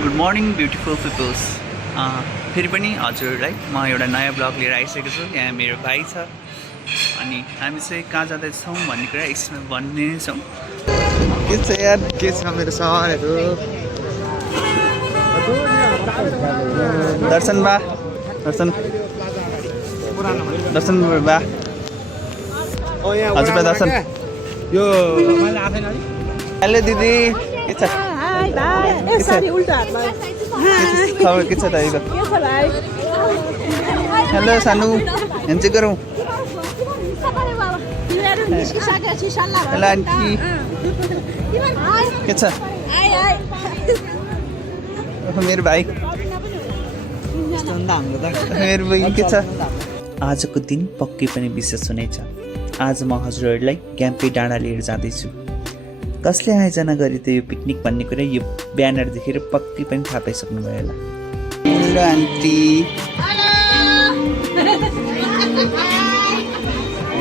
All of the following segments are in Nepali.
Good morning beautiful people's. फेरि पनि हजुरलाई म एउटा नयाँ ब्लग लिएर आइसकेको छु। यहाँ मेरो भाइ छ अनि हामी चाहिँ कहाँ जाँदैछौँ भन्ने कुरा यसमा भन्ने नै छौँ। के छ यार, के छ मेरो सहरहरू। दर्शन बा, दर्शन दर्शन बा, हजुर दर्शन। यो मैले आफै नली। हेलो दिदी, के छ खबर, के छ तपाईँको? हेलो सानु, हेन्चे गरौँ। हेलो आन्टी, के छ? मेरो भाइ, मेरो बहिनी के छ? आजको दिन पक्कै पनि विशेष हुनेछ। आज म हजुरहरूलाई ग्याम्पे डाँडा लिएर जाँदैछु। कसले आयोजना गरे त यो पिकनिक भन्ने कुरा यो ब्यानर देखेर पक्कै पनि थाहा पाइसक्नुभयो होला। हेलो आन्टी,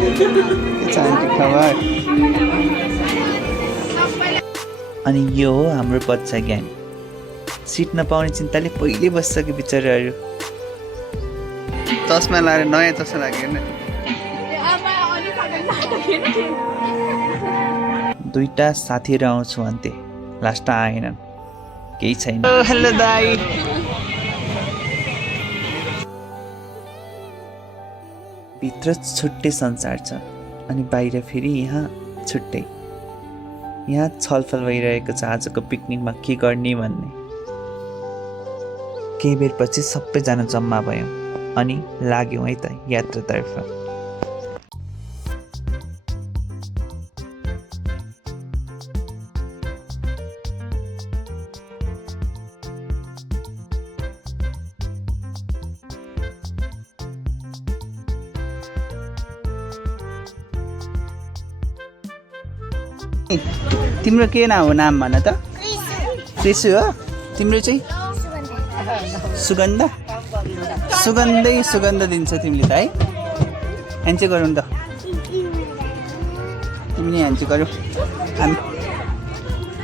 के छ आन्टी खबर? अनि यो हो हाम्रो बच्चा ग्याङ। सिट नपाउने चिन्ताले पहिले बसिसक्यो बिचराहरू। चस्मा लगाएर नयाँ चस्मा लाग्यो होइन। दुईटा साथीहरू आउँछु भन्थे, लास्ट आएनन्, केही छैन। हेलो दाइ, भित्र छुट्टै संसार छ अनि बाहिर फेरि यहाँ छुट्टै। यहाँ छलफल भइरहेको छ आजको पिकनिकमा के गर्ने भन्ने। केही बेरपछि सबैजना जम्मा भयौँ अनि लाग्यौँ है त यात्रातर्फ। तिम्रो के नाम हो? नाम भन त। क्रिसु हो। तिम्रो चाहिँ? सुगन्ध। सुगन्धै सुगन्ध दिन्छ तिमीले त है। ह्यान्चे गरौँ त, तिमी नै ह्यान्चे गरौँ।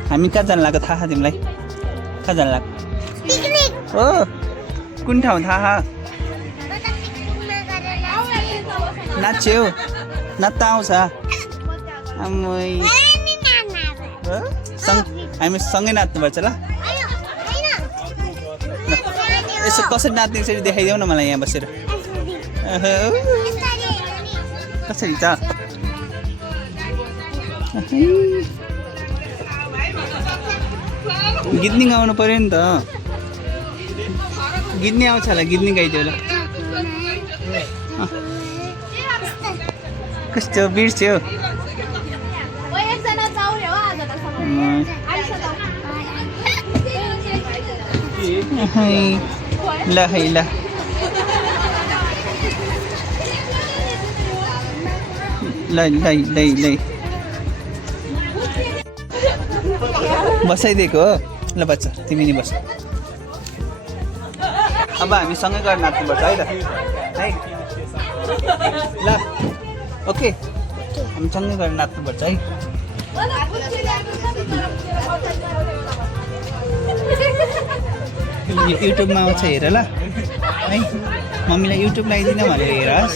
हामी कहाँ जानु लाग्यो थाहा तिमीलाई? कहाँ जानु लाग्यो? हो, कुन ठाउँ थाहा? नाच्यो, नाच्न आउँछ? हामी सँगै नाच्नुपर्छ ल। यसो कसरी नाच्ने यसरी देखाइदेऊ न मलाई यहाँ बसेर। कसरी त? गिद्नी गाउनु पर्यो नि त। गिद्नी आउँछ होला, गिद्नी गाइदियो होला। कस्तो बिर्स्यो? ल है ल, बसाइदिएको हो। ल बच्चा, तिमी नि बस। अब हामी सँगै गरेर नाच्नुपर्छ है त, है ल। ओके, हामी सँगै गरेर नाच्नुपर्छ है। युट्युबमा आउँछ हेर ल है। मम्मीलाई युट्युब लगाइदिन भनेर हेरोस्।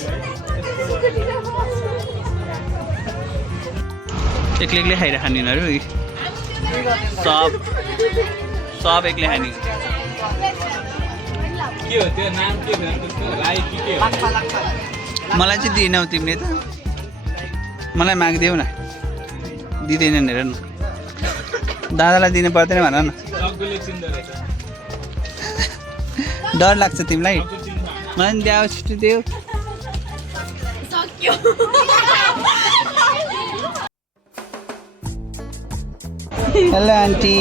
एक्लै एक्लै खाइरह खानेहरू सब सब एक्लै खाने। मलाई चाहिँ दिएनौ तिमीले त, मलाई मागिदेऊ न। दिँदैनन् हेर न, दादालाई दिनु पर्दैन भन न। डर लाग्छ तिमीलाई? मलाई नि द्याऊ, छिटो देऊ। हेलो आन्टी,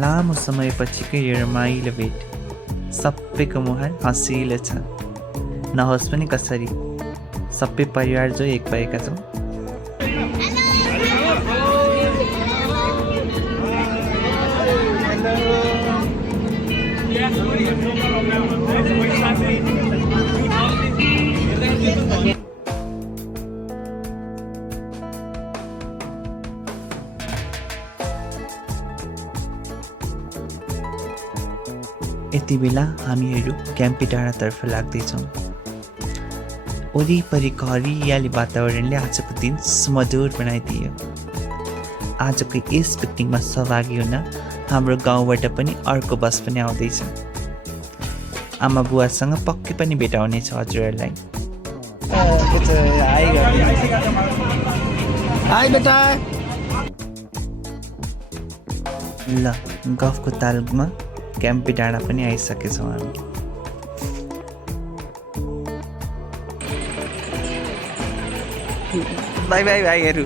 लामो समयपछिको यो रमाइलो भेट सबैको मुहार हँसिलो छ। नहोस् पनि कसरी, सबै परिवार जो एक भएका छौँ। यति बेला हामीहरू क्याम्पी डाँडातर्फ लाग्दैछौँ। वरिपरि हरियाली वातावरणले आजको दिन सुमधुर बनाइदियो। आजको यस पिकनिकमा सहभागी हुन हाम्रो गाउँबाट पनि अर्को बस पनि आउँदैछ। आमा बुवासँग पक्कै पनि भेट हुनेछ हजुरहरूलाई। हाई बेटा। ल गफको तालमा क्याम्पी डाँडा पनि आइसकेछौँ हामी। बाई बाई भाइहरू।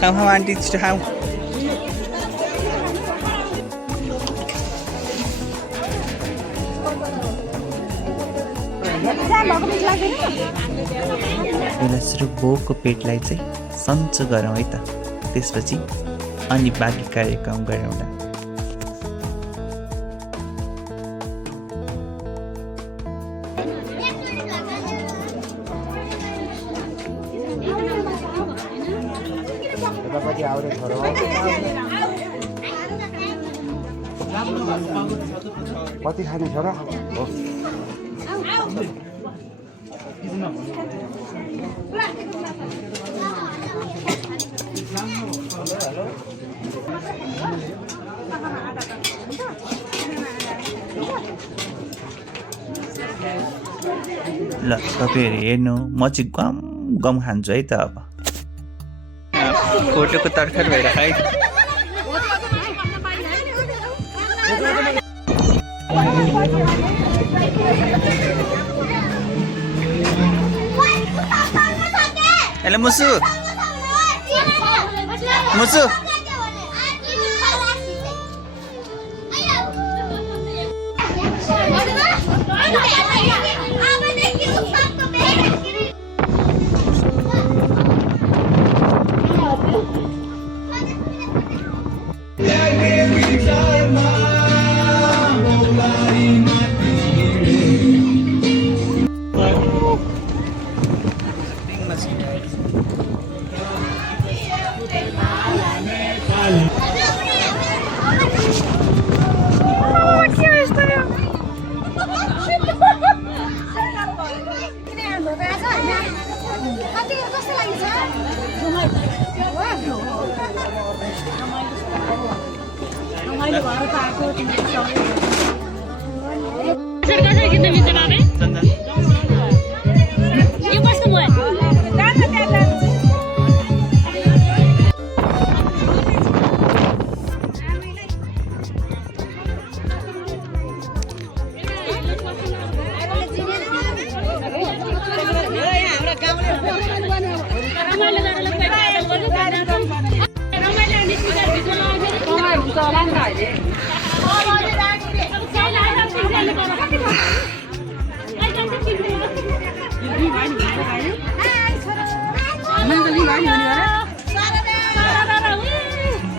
Come on, auntie, to have. पहिला सुरु बोको पेटलाई चाहिँ सन्चो गरौँ है त, त्यसपछि अनि बाँकी कार्यक्रम गरौँला। कति खाने छ र? ल तपाईँहरू हेर्नु, म चाहिँ गम गम खान्छु है त। अब फोटोको तर्खर भएर है। हेलो मुसु, मुसु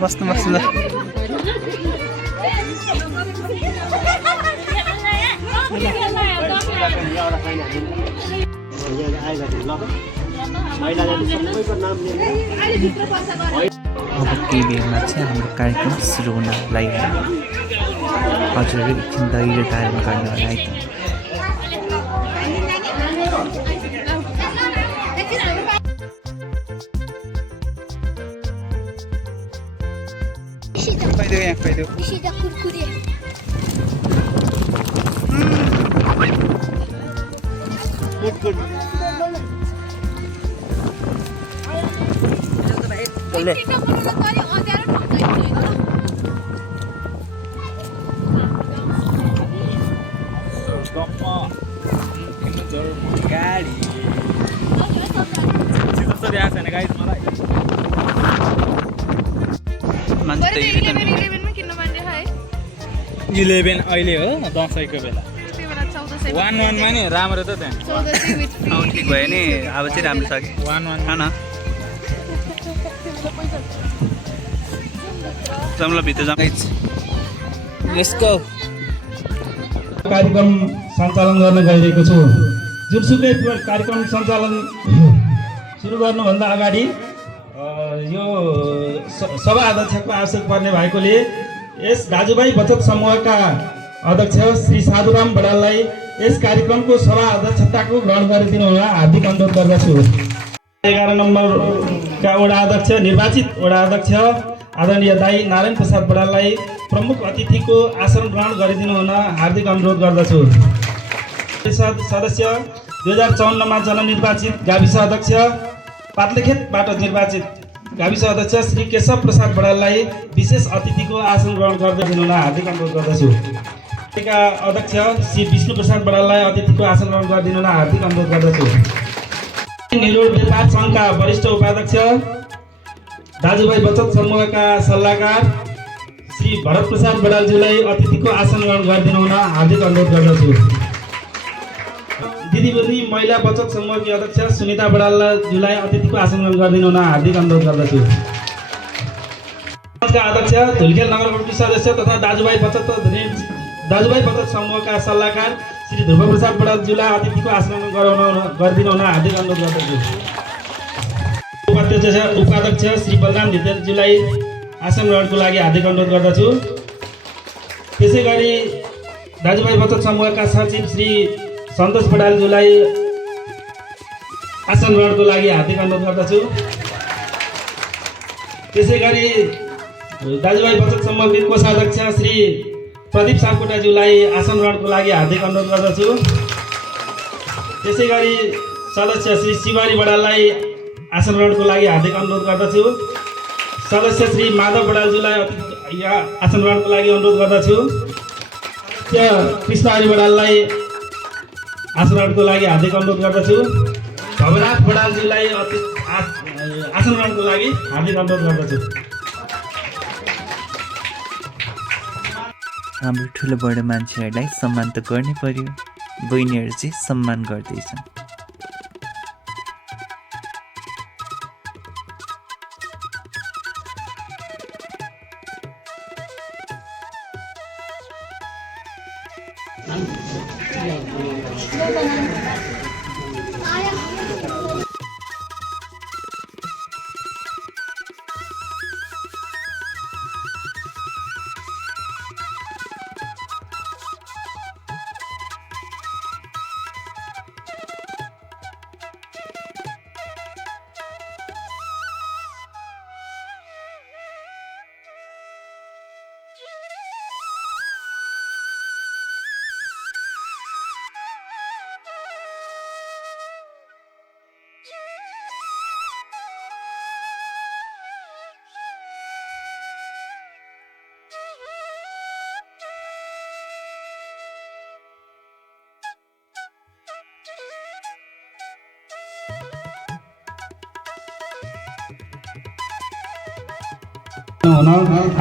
बस्नु बस्नु अब केही बेरमा चाहिँ हाम्रो कार्यक्रम सुरु हुन लागिरहेको। हजुरहरू एकछिन धैर्य धारण गर्नु होला है त। खुवाइदेऊ यहाँ खुवाइदेऊ Bisita kurkure. गुड कसले Bisita kurkure tari अँध्यारो ठाउँ जाइदिएको ल। गाडी जस्तो यहाँ छैन गाइस मलाई मान्छे त हिँड्दै त 11 किन्न मान्ने है 11 अहिले हो दसैँको बेला त्यो बेला 1400 11 मा नि राम्रो त त्यहाँ 1400 विथ फ्री अब ठिक भयो नि अब चाहिँ राम्रो छ कि 11 खान जमला भित्र जाम लेट्स गो कार्यक्रम सञ्चालन गर्न गइरहेको छु जुनसुकै कार्यक्रम सञ्चालन सुरु गर्नुभन्दा अगाडि यो सभा अध्यक्षको आवश्यक पर्ने भएकोले यस दाजुभाइ बचत समूहका अध्यक्ष श्री साधुराम बडाललाई यस कार्यक्रमको सभा अध्यक्षताको ग्रहण गरिदिनु हुन हार्दिक अनुरोध गर्दछु 11 नम्बरका वडा अध्यक्ष निर्वाचित वडा अध्यक्ष आदरणीय दाई नारायण प्रसाद बडाललाई प्रमुख अतिथिको आसन ग्रहण गरिदिनु हुन हार्दिक अनुरोध गर्दछु परिषद सदस्य 2054 मा जननिर्वाचित गाविस अध्यक्ष पाटलेखेतबाट निर्वाचित गाविस अध्यक्ष श्री केशव प्रसाद बडाललाई विशेष अतिथिको आसन ग्रहण गरिदिनु हुन हार्दिक अनुरोध गर्दछु अध्यक्ष श्री विष्णु प्रसाद बडाललाई अतिथिको आसन ग्रहण गरिदिनु हुन हार्दिक अनुरोध गर्दछु निरोड व्यापार सङ्घका वरिष्ठ उपाध्यक्ष दाजुभाइ बचत समूहका सल्लाहकार श्री भरत प्रसाद बडालज्यूलाई अतिथिको आसन ग्रहण गरिदिनु हुन हार्दिक अनुरोध गर्दछु दिदीबहिनी महिला बचत समूहकी अध्यक्ष सुनिता बडालज्यूलाई अतिथिको आसन ग्रहण गरिदिनु हुन हार्दिक अनुरोध गर्दछु समाजका अध्यक्ष धुलखेल नगर कमिटी सदस्य तथा दाजुभाइ बचत समूहका सल्लाहकार श्री ध्रुव प्रसाद बडालज्यूलाई अतिथिको आसन ग्रहण गरिदिनु हुन हार्दिक अनुरोध गर्दछु उपाध्यक्ष श्री बलराम धितेलज्यूलाई आसन ग्रहणको लागि हार्दिक अनुरोध गर्दछु त्यसै गरी दाजुभाइ बचत समूहका सचिव श्री सन्तोष बडालज्यूलाई आसन ग्रहणको लागि हार्दिक अनुरोध गर्दछु त्यसै गरी दाजुभाइ बचत समूहका कोषाध्यक्ष श्री प्रदीप सापकोटाज्यूलाई आसन ग्रहणको लागि हार्दिक अनुरोध गर्दछु त्यसै गरी सदस्य श्री शिवारी बडाललाई आसन ग्रहणको लागि हार्दिक अनुरोध गर्दछु सदस्य श्री माधव बडालज्यूलाई आसन ग्रहणको लागि अनुरोध गर्दछु कृष्णहरि बडाललाई आसन ग्रहणको लागि हार्दिक अनुरोध गर्दछु भवनाथ बडालज्यूलाई आसन ग्रहणको लागि हार्दिक अनुरोध गर्दछु हाम्रो ठुलो बडो मान्छेहरूलाई सम्मान त गर्नै पर्यो बहिनीहरू चाहिँ सम्मान गर्दैछन्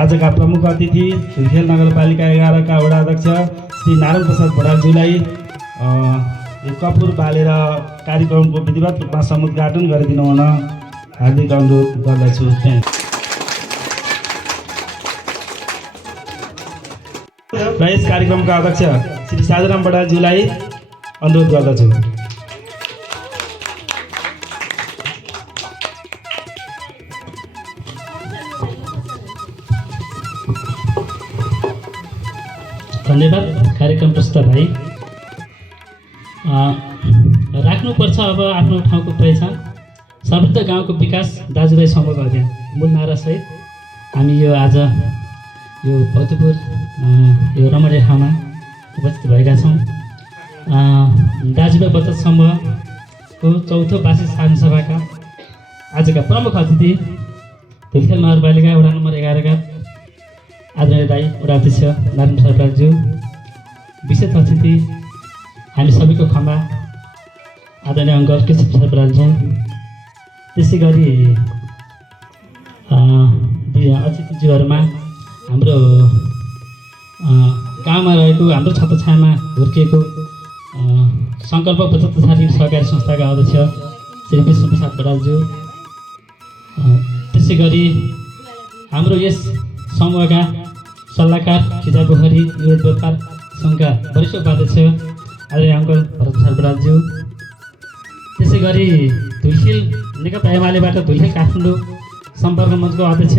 आजका प्रमुख अतिथि धुलखेल नगरपालिका 11 का वडा अध्यक्ष श्री नारायण प्रसाद बडालज्यूलाई यो कपुर बालेर कार्यक्रमको विधिवत रूपमा समुद्घाटन गरिदिनु हुन हार्दिक अनुरोध गर्दछु र यस कार्यक्रमका अध्यक्ष श्री साधुराम बडालज्यूलाई अनुरोध गर्दछु धन्यवाद कार्यक्रम प्रस्तुत भाइ राख्नुपर्छ अब आफ्नो ठाउँको पहिचान समृद्ध गाउँको विकास दाजुभाइ समूहको अभियान मूल नारासहित हामी यो आज यो भक्तपुर यो रमणीय ठाउँमा उपस्थित भएका छौँ। दाजुभाइ बचत समूहको 4औं वार्षिक साधारण सभाका आजका प्रमुख अतिथि धुलखेल नगरपालिका वडा नम्बर 11 का आदरणीय दाई वडा अध्यक्ष नारायण सरकारज्यू, विशेष अतिथि हामी सबैको खम्बा आदरणीय अङ्कल केशव सरकारज्यू, त्यसै गरी अतिथिज्यूहरूमा हाम्रो गाउँमा रहेको हाम्रो छत्रछायामा हुर्किएको सङ्कल्प बचत तथा ऋण सहकारी संस्थाका अध्यक्ष श्री विष्णुप्रसाद बडालज्यू, त्यसै गरी हाम्रो यस समूहका सल्लाहकार खिजा पोखरी युरोप व्यापार सङ्घका वरिष्ठ उपाध्यक्ष आदरणीय अङ्कल भरतप्रसाद बडालज्यू, त्यसै गरी धुलखेल नेकपा एमालेबाट धुलखेल काठमाडौँ सम्पर्क मञ्चको अध्यक्ष,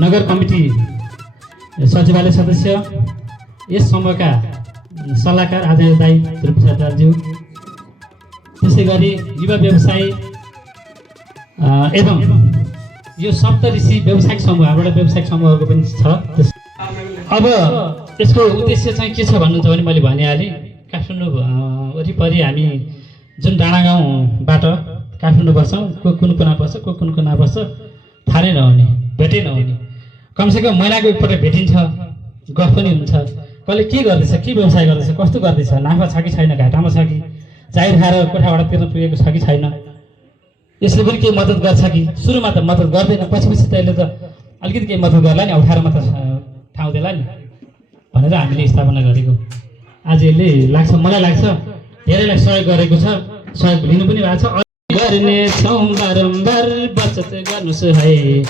नगर कमिटी सचिवालय सदस्य, यस समूहका सल्लाहकार आदरणीय दाई ध्रुवप्रसाद दाजु, त्यसै गरी युवा व्यवसायी एवं यो सप्तऋषि व्यावसायिक समूह, हाम्रोबाट व्यावसायिक समूहहरूको पनि छ। अब यसको उद्देश्य चाहिँ के छ भन्नुहुन्छ भने मैले भनिहालेँ, काठमाडौँ वरिपरि हामी जुन डाँडा गाउँबाट काठमाडौँ बस्छौँ, को कुन कुना बस्छ, को कुन कुना बस्छ थाहा नै नहुने, भेटै नहुने, कमसेकम महिनाको एकपल्ट भेटिन्छ, गफ पनि हुन्छ, कसले के गर्दैछ, के व्यवसाय गर्दैछ, कस्तो गर्दैछ, नाफा छ कि छैन, घाटामा छ कि, जाहिर खाएर कोठाबाट तिर्न पुगेको छ कि छैन, यसले पनि केही मद्दत गर्छ कि। सुरुमा त मद्दत गर्दैन, पछि त यसले त अलिकति केही मद्दत गर्ला नि, अप्ठ्यारोमा त ठाउँ देला नि भनेर हामीले स्थापना गरेको। आज यसले लाग्छ, मलाई लाग्छ धेरैलाई सहयोग गरेको छ, सहयोग लिनु पनि भएको छ। गर्नेछौँ बारम्बार बचत गर्नुहोस् है,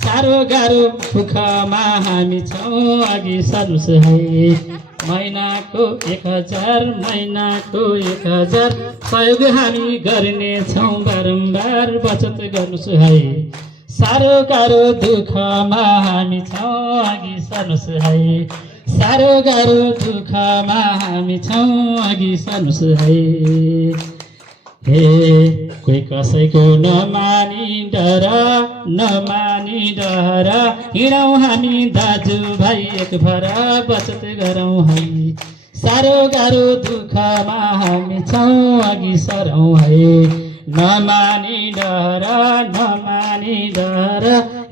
साह्रो गाह्रो दुःखमा हामी छौँ अघि सर्नुहोस् है, महिनाको 1000 महिनाको 1000 सहयोग हामी गर्नेछौँ बारम्बार बचत गर्नुहोस् है, साह्रो गाह्रो दुःखमा हामी छौँ अघि सर्नुहोस् है, साह्रो गाह्रो दुःखमा हामी छौँ अघि सर्नुहोस् है। हे कोही कसैको नमानी डर हिँडौँ हामी दाजुभाइ एक भएर बचत गरौँ है, साह्रो गाह्रो दुःखमा हामी छौँ अघि सरौँ है, नमानी डर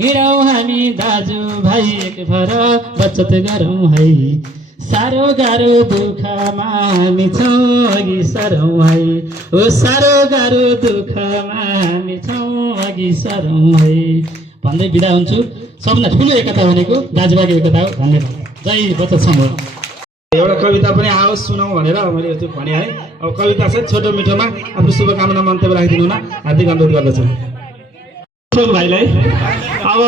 हिँडौँ हामी दाजुभाइ एक भएर बचत गरौँ है, साह्रो गाह्रो दुःखमा हामी छौँ अघि सरौँ है, ओ साह्रो गाह्रो दुःखमा हामी छौँ अघि सरौँ है भन्दै बिदा हुन्छु। सबभन्दा ठुलो एकता भनेको दाजुभाइको एकता हो। धन्यवाद। जय बचत समूह। एउटा कविता पनि आओस् सुनाउँ भनेर मैले त्यो भनिहालेँ। अब कविता चाहिँ छोटो मिठोमा आफ्नो शुभकामना मन्तव्य राखिदिनु न हार्दिक अनुरोध गर्दछु भाइलाई। अब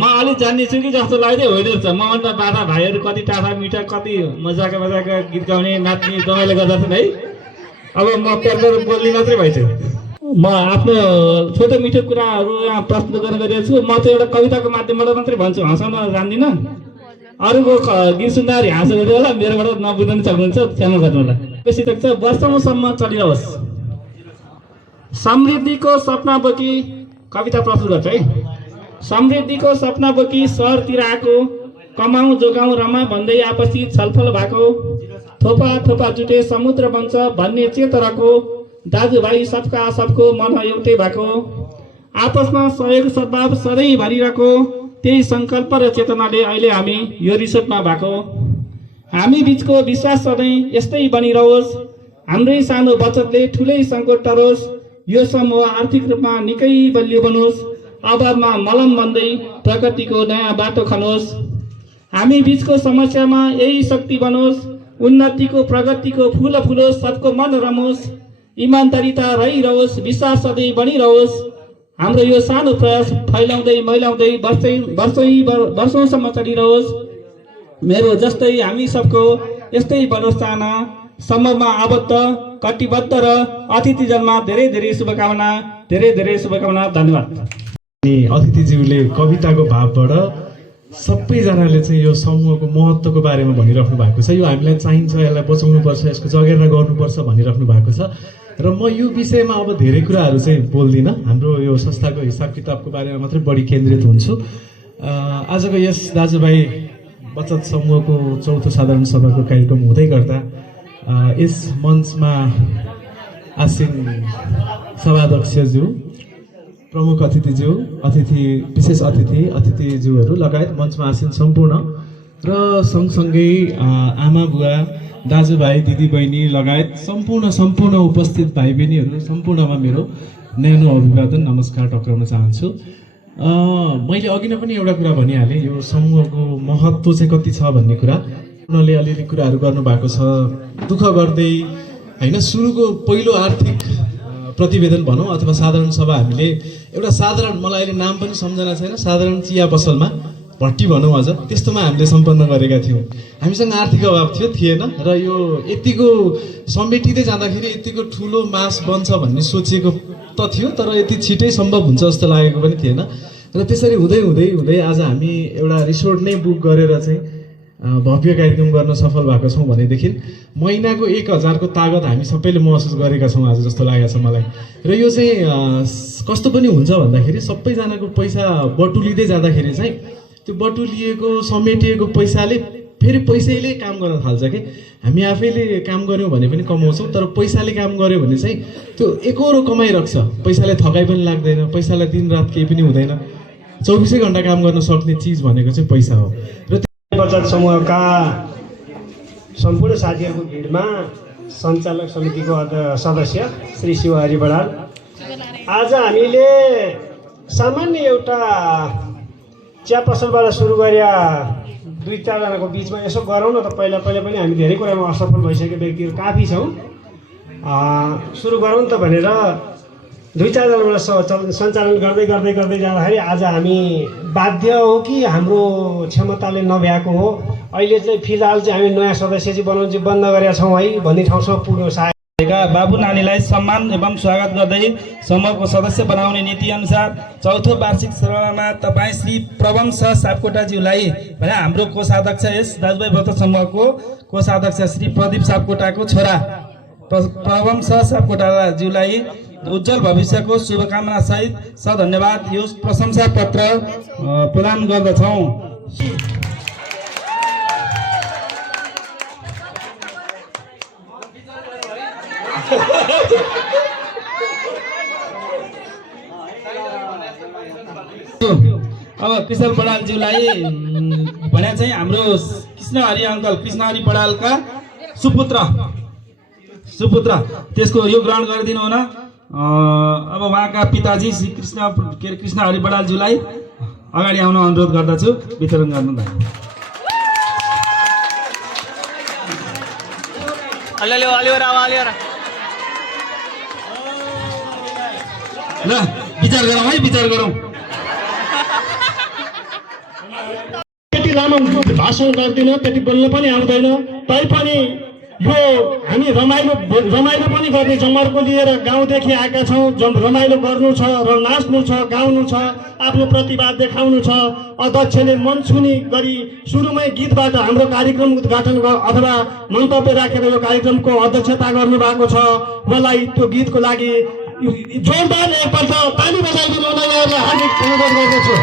म अलिक जान्ने छु कि जस्तो लाग्दै होइन रहेछ, मभन्दा बाबा भाइहरू कति टाढा मिठा, कति मजाका गीत गाउने नाच्ने रमाइलो गर्दछन् है। अब म पेपर बोल्ने मात्रै भइसक्यो। म आफ्नो छोटो मिठो कुराहरू यहाँ प्रस्तुत गर्न गइरहेको छु। म चाहिँ एउटा कविताको माध्यमबाट मात्रै भन्छु, हँसाउन जान्दिनँ। अरूको गीत सुन्दाखेरि हाँसो गर्नु होला, मेरोबाट नबुझ्न पनि सक्नुहुन्छ, क्षमा गर्नु होला। शीर्षक छ वर्षौँसम्म चलिरहोस्। समृद्धिको सपना बोकी कविता प्रस्तुत गर्छ है। समृद्धिको सपना बोकी सहरतिर आएको, कमाउँ जोगाउँ रमा भन्दै आपसी छलफल भएको, थोपा थोपा जुटे समुद्र बन्छ भन्ने चेतराको, दाजुभाइ सबका सबको मन एउटै भएको, आपसमा सहयोग सद्भाव सधैँ भरिरहेको, त्यही सङ्कल्प र चेतनाले अहिले हामी यो रिसोर्टमा भएको। हामी बिचको विश्वास सधैँ यस्तै बनिरहोस्, हाम्रै सानो बचतले ठुलै सङ्कट टरोस्, यो समूह आर्थिक रूपमा निकै बलियो बनोस्, अभावमा मलम बन्दै प्रगतिको नयाँ बाटो खनोस्, हामी बिचको समस्यामा यही शक्ति बनोस्, उन्नतिको प्रगतिको फुल फुलोस्, सबको मन रमोस्, इमान्दारिता रहिरहोस्, विश्वास सधैँ बनिरहोस्, हाम्रो यो सानो प्रयास फैलाउँदै मैलाउँदै वर्षौँसम्म चलिरहोस्, मेरो जस्तै हामी सबको यस्तै बनोस् चाहना, सम्भवमा आबद्ध कटिबद्ध र अतिथिजनमा धेरै धेरै शुभकामना, धेरै धेरै शुभकामना। धन्यवाद। अतिथिज्यूले कविताको भावबाट सबैजनाले चाहिँ यो समूहको महत्त्वको बारेमा भनिराख्नु भएको छ। यो हामीलाई चाहिन्छ, यसलाई बचाउनुपर्छ, यसको जगेर्ना गर्नुपर्छ भनिराख्नु भएको छ। र म यो विषयमा अब धेरै कुराहरू चाहिँ बोल्दिनँ, हाम्रो यो संस्थाको हिसाब किताबको बारेमा मात्रै बढी केन्द्रित हुन्छु। आजको यस दाजुभाइ बचत समूहको चौथो साधारण सभाको कार्यक्रम हुँदै गर्दा यस मञ्चमा आसीन सभाध्यक्षज्यू, प्रमुख अतिथिज्यू, विशेष अतिथिज्यूहरू लगायत मञ्चमा आसीन सम्पूर्ण र सँगसँगै आमा बुवा, दाजुभाइ, दिदीबहिनी लगायत सम्पूर्ण उपस्थित भाइ बहिनीहरू सम्पूर्णमा मेरो न्यानो अभिवादन, नमस्कार टक्राउन चाहन्छु। मैले अघि नै पनि एउटा कुरा भनिहालेँ, यो समूहको महत्त्व चाहिँ कति छ भन्ने कुरा। उनीहरूले अलिअलि कुराहरू गर्नुभएको छ, दुःख गर्दै होइन। सुरुको पहिलो आर्थिक प्रतिवेदन भनौँ अथवा साधारण सभा हामीले एउटा साधारण, मलाई अहिले नाम पनि सम्झना छैन, साधारण चिया पसलमा भट्टी भनौँ अझ, त्यस्तोमा हामीले सम्पन्न गरेका थियौँ। हामीसँग आर्थिक अभाव थिएन र यो यतिको समेटिँदै जाँदाखेरि यतिको ठुलो मास बन्छ भन्ने सोचिएको त थियो, तर यति छिटै सम्भव हुन्छ जस्तो लागेको पनि थिएन। र त्यसरी हुँदै हुँदै हुँदै आज हामी एउटा रिसोर्ट नै बुक गरेर चाहिँ भव्य कार्यक्रम गर्न सफल भएका छौँ भनेदेखि महिनाको 1000 को तागत हामी सबैले महसुस गरेका छौँ आज जस्तो लागेको छ मलाई। र यो चाहिँ कस्तो पनि हुन्छ भन्दाखेरि सबैजनाको पैसा बटुलिँदै जाँदाखेरि चाहिँ त्यो बटुलिएको समेटिएको पैसाले फेरि पैसैले काम गर्न थाल्छ कि। हामी आफैले काम गऱ्यौँ भने पनि कमाउँछौँ, तर पैसाले काम गऱ्यो भने चाहिँ त्यो एकरो कमाइरहन्छ, पैसाले थकाइ पनि लाग्दैन, पैसालाई दिनरात केही पनि हुँदैन। 24 घण्टा काम गर्न सक्ने चिज भनेको चाहिँ पैसा हो। र बचत समूहका सम्पूर्ण साथीहरूको भिडमा सञ्चालक समितिको सदस्य श्री शिवहरि बडाल, आज हामीले सामान्य एउटा चिया पसलबाट सुरु गरे 2-4 जनाको बिचमा यसो गरौँ न त। पहिला पनि हामी धेरै कुरामा असफल भइसकेका व्यक्तिहरू काफी छौँ, सुरु गरौँ त भनेर 2-4 जनाबाट सञ्चालन गर्दै जाँदाखेरि आज हामी बाध्य हो कि हाम्रो क्षमताले नभ्याएको हो। अहिले चाहिँ फिलहाल चाहिँ हामी नयाँ सदस्य चाहिँ बनाउन चाहिँ बन्द गरेका छौँ है भन्ने ठाउँसम्म पुग्न बाबु नानीलाई सम्मान एवं स्वागत गर्दै समूहको सदस्य बनाउने नीति अनुसार चौथो वार्षिक सभामा तपाईँ श्री प्रबम शाह सापकोटाज्यूलाई भने हाम्रो कोषाध्यक्ष यस दाजुभाइ बचत समूहको कोषाध्यक्ष श्री प्रदीप सापकोटाको छोरा प्रबम शाह सापकोटाज्यूलाई उज्जवल भविष्यको शुभकामना सहित सधन्यवाद यो प्रशंसा पत्र प्रदान गर्दछौँ। अब कृष्ण बडालज्यूलाई भने चाहिँ हाम्रो कृष्णहरि अङ्कल, कृष्णहरि बडालका सुपुत्र त्यसको यो ग्रहण गरिदिनु हुन। अब उहाँका पिताजी श्री कृष्णहरि बडालज्यूलाई अगाडि आउन अनुरोध गर्दछु, वितरण गर्नु। ल विचार गरौँ। त्यति लामो भाषण गर्दिनँ, त्यति बोल्न पनि आउँदैन, तैपनि यो हामी रमाइलो पनि गर्ने जमर्को लिएर गाउँदेखि आएका छौँ। रमाइलो गर्नु छ र नाच्नु छ, गाउनु छ, आफ्नो प्रतिभा देखाउनु छ। अध्यक्षले मन छुने गरी सुरुमै गीतबाट हाम्रो कार्यक्रम उद्घाटन अथवा मन्तव्य राखेर यो कार्यक्रमको अध्यक्षता गर्नुभएको छ। मलाई त्यो गीतको लागि जोरदार एकपल्ट ताली बजाइदिनु हुन यहाँलाई हार्दिक अनुरोध गर्दछु।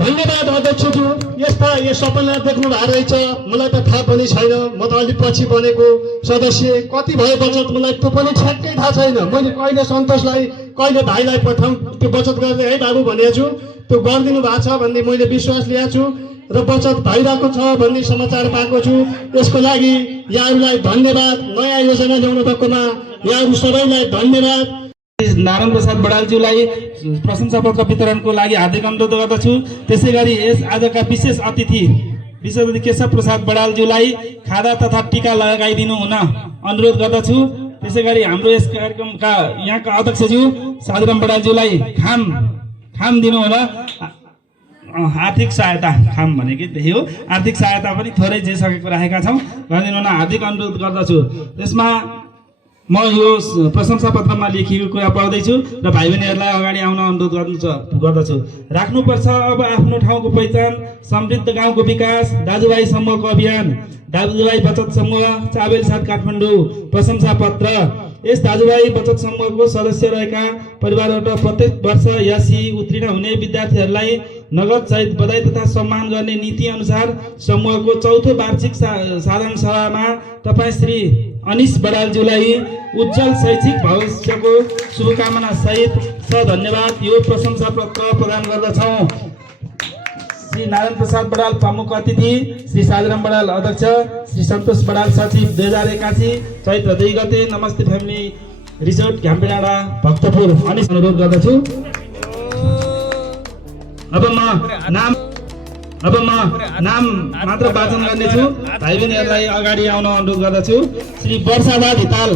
धन्यवाद अध्यक्षज्यू। यो सपना देख्नु भएको रहेछ, मलाई त थाहा पनि छैन, म त अलिक पछि बनेको सदस्य। कति भयो बचत मलाई त्यो पनि ठ्याक्कै थाहा छैन। मैले कहिले सन्तोषलाई कहिले भाइलाई पठाउँ त्यो बचत गर्ने है बाबु भनेको छु, त्यो गरिदिनु भएको छ भन्ने मैले विश्वास लिएको छु र बचत भइरहेको छ भन्ने समाचार पाएको छु। यसको लागि यहाँहरूलाई धन्यवाद। नयाँ योजना ल्याउनु भएकोमा यहाँहरू सबैलाई धन्यवाद। नारायण प्रसाद बडालज्यूलाई प्रशंसा पत्र वितरणको लागि हार्दिक अनुरोध गर्दछु। त्यसै गरी यस आजका विशेष अतिथि केशव प्रसाद बडालज्यूलाई खादा तथा टीका लगाइदिनु हुन अनुरोध गर्दछु। त्यसै गरी हाम्रो यस कार्यक्रमका यहाँका अध्यक्षज्यू साधुराम बडालज्यूलाई खाम दिनु होला। आर्थिक सहायता खाम भनेकै त्यही हो, आर्थिक सहायता पनि थोरै जे सकेको राखेका छौँ, गरिदिनु हुन हार्दिक अनुरोध गर्दछु। त्यसमा म यो प्रशंसा पत्रमा लेखिएको कुरा पढ्दैछु र भाइ बहिनीहरूलाई अगाडि आउन अनुरोध गर्दछु। राख्नुपर्छ अब आफ्नो ठाउँको पहिचान, समृद्ध गाउँको विकास, दाजुभाइ समूहको अभियान, दाजुभाइ बचत समूह चाबेल साथ काठमाडौँ। प्रशंसा पत्र यस दाजुभाइ बचत समूहको सदस्य रहेका परिवारबाट प्रत्येक वर्ष यासी उत्तीर्ण हुने विद्यार्थीहरूलाई नगद सहित बधाई तथा सम्मान गर्ने नीति अनुसार समूहको 4थो वार्षिक साधारण सभामा तपाईँ श्री अनिश बडालज्यूलाई उज्जवल शैक्षिक भविष्यको शुभकामना सहित धन्यवाद यो प्रशंसा पत्र प्रदान गर्दछौँ। श्री नारायण प्रसाद बडाल प्रमुख अतिथि, श्री साधुराम बडाल अध्यक्ष, श्री सन्तोष बडाल सचिव 2081 चैत्र 2 गते नमस्ते फ्यामिली रिसोर्ट घ्याम्पे डाँडा भक्तपुर अनिश अनुरोध गर्दछु। अब म नाम मात्र वाचन गर्नेछु। भाइ बहिनीहरूलाई अगाडि आउन अनुरोध गर्दछु। श्री वर्षादा धिताल,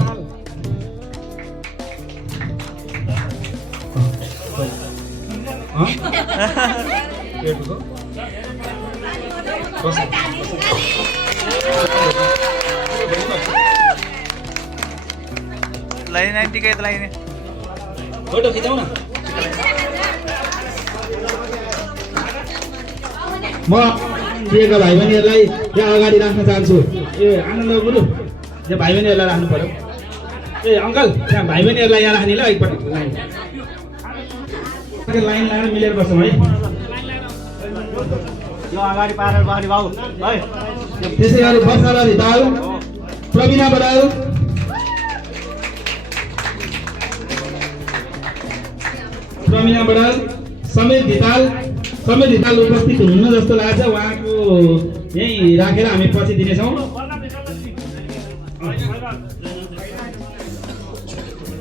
लाइन 90 का लाइन फोटो खिचाउँ न। म दिएका भाइ बहिनीहरूलाई यहाँ अगाडि राख्न चाहन्छु। ए आनन्द गुरु, यहाँ भाइ बहिनीहरूलाई राख्नु पर्यो। ए अङ्कल, त्यहाँ भाइ बहिनीहरूलाई यहाँ राख्ने ल एकपट्टि लाइन लाएर मिलेर बसौँ है। यो अगाडि पारेर बस्ने बाबु है। त्यसै गरी वर्षादा धिताल, प्रवीणा बडाल, समेत धिताल उपस्थित हुनुहुन्न जस्तो लाग्छ। उहाँको यही राखेर हामी पछि दिनेछौँ।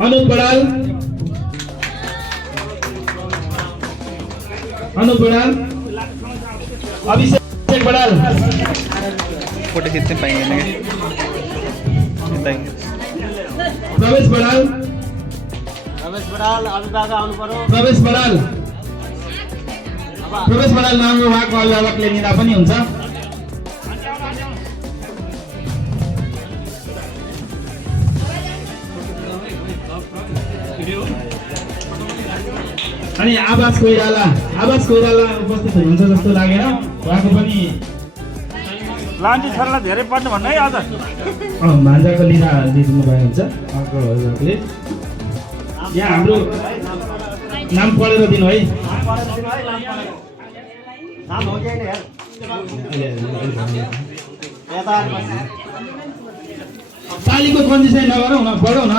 अनुप बडाल, अभिषेक बडाल, फोटो खिच्नै पाइएन क्या। प्रवेश बडाल, अभिभावक आउनु पर्यो। प्रवेश बडाल नामको उहाँको अभिभावकले लिँदा पनि हुन्छ। अनि आवाज कोइराला उपस्थित हुनुहुन्छ जस्तो लागेर उहाँको पनि लान्टी छोरालाई धेरै पढ्नु भन्नु है आज। भान्जाको लिदिनु भयो हुन्छ उहाँको अभिभावकले। यहाँ हाम्रो नाम पढेर दिनु है। तालीको कन्डिसन नगरौँ न, पढौँ न।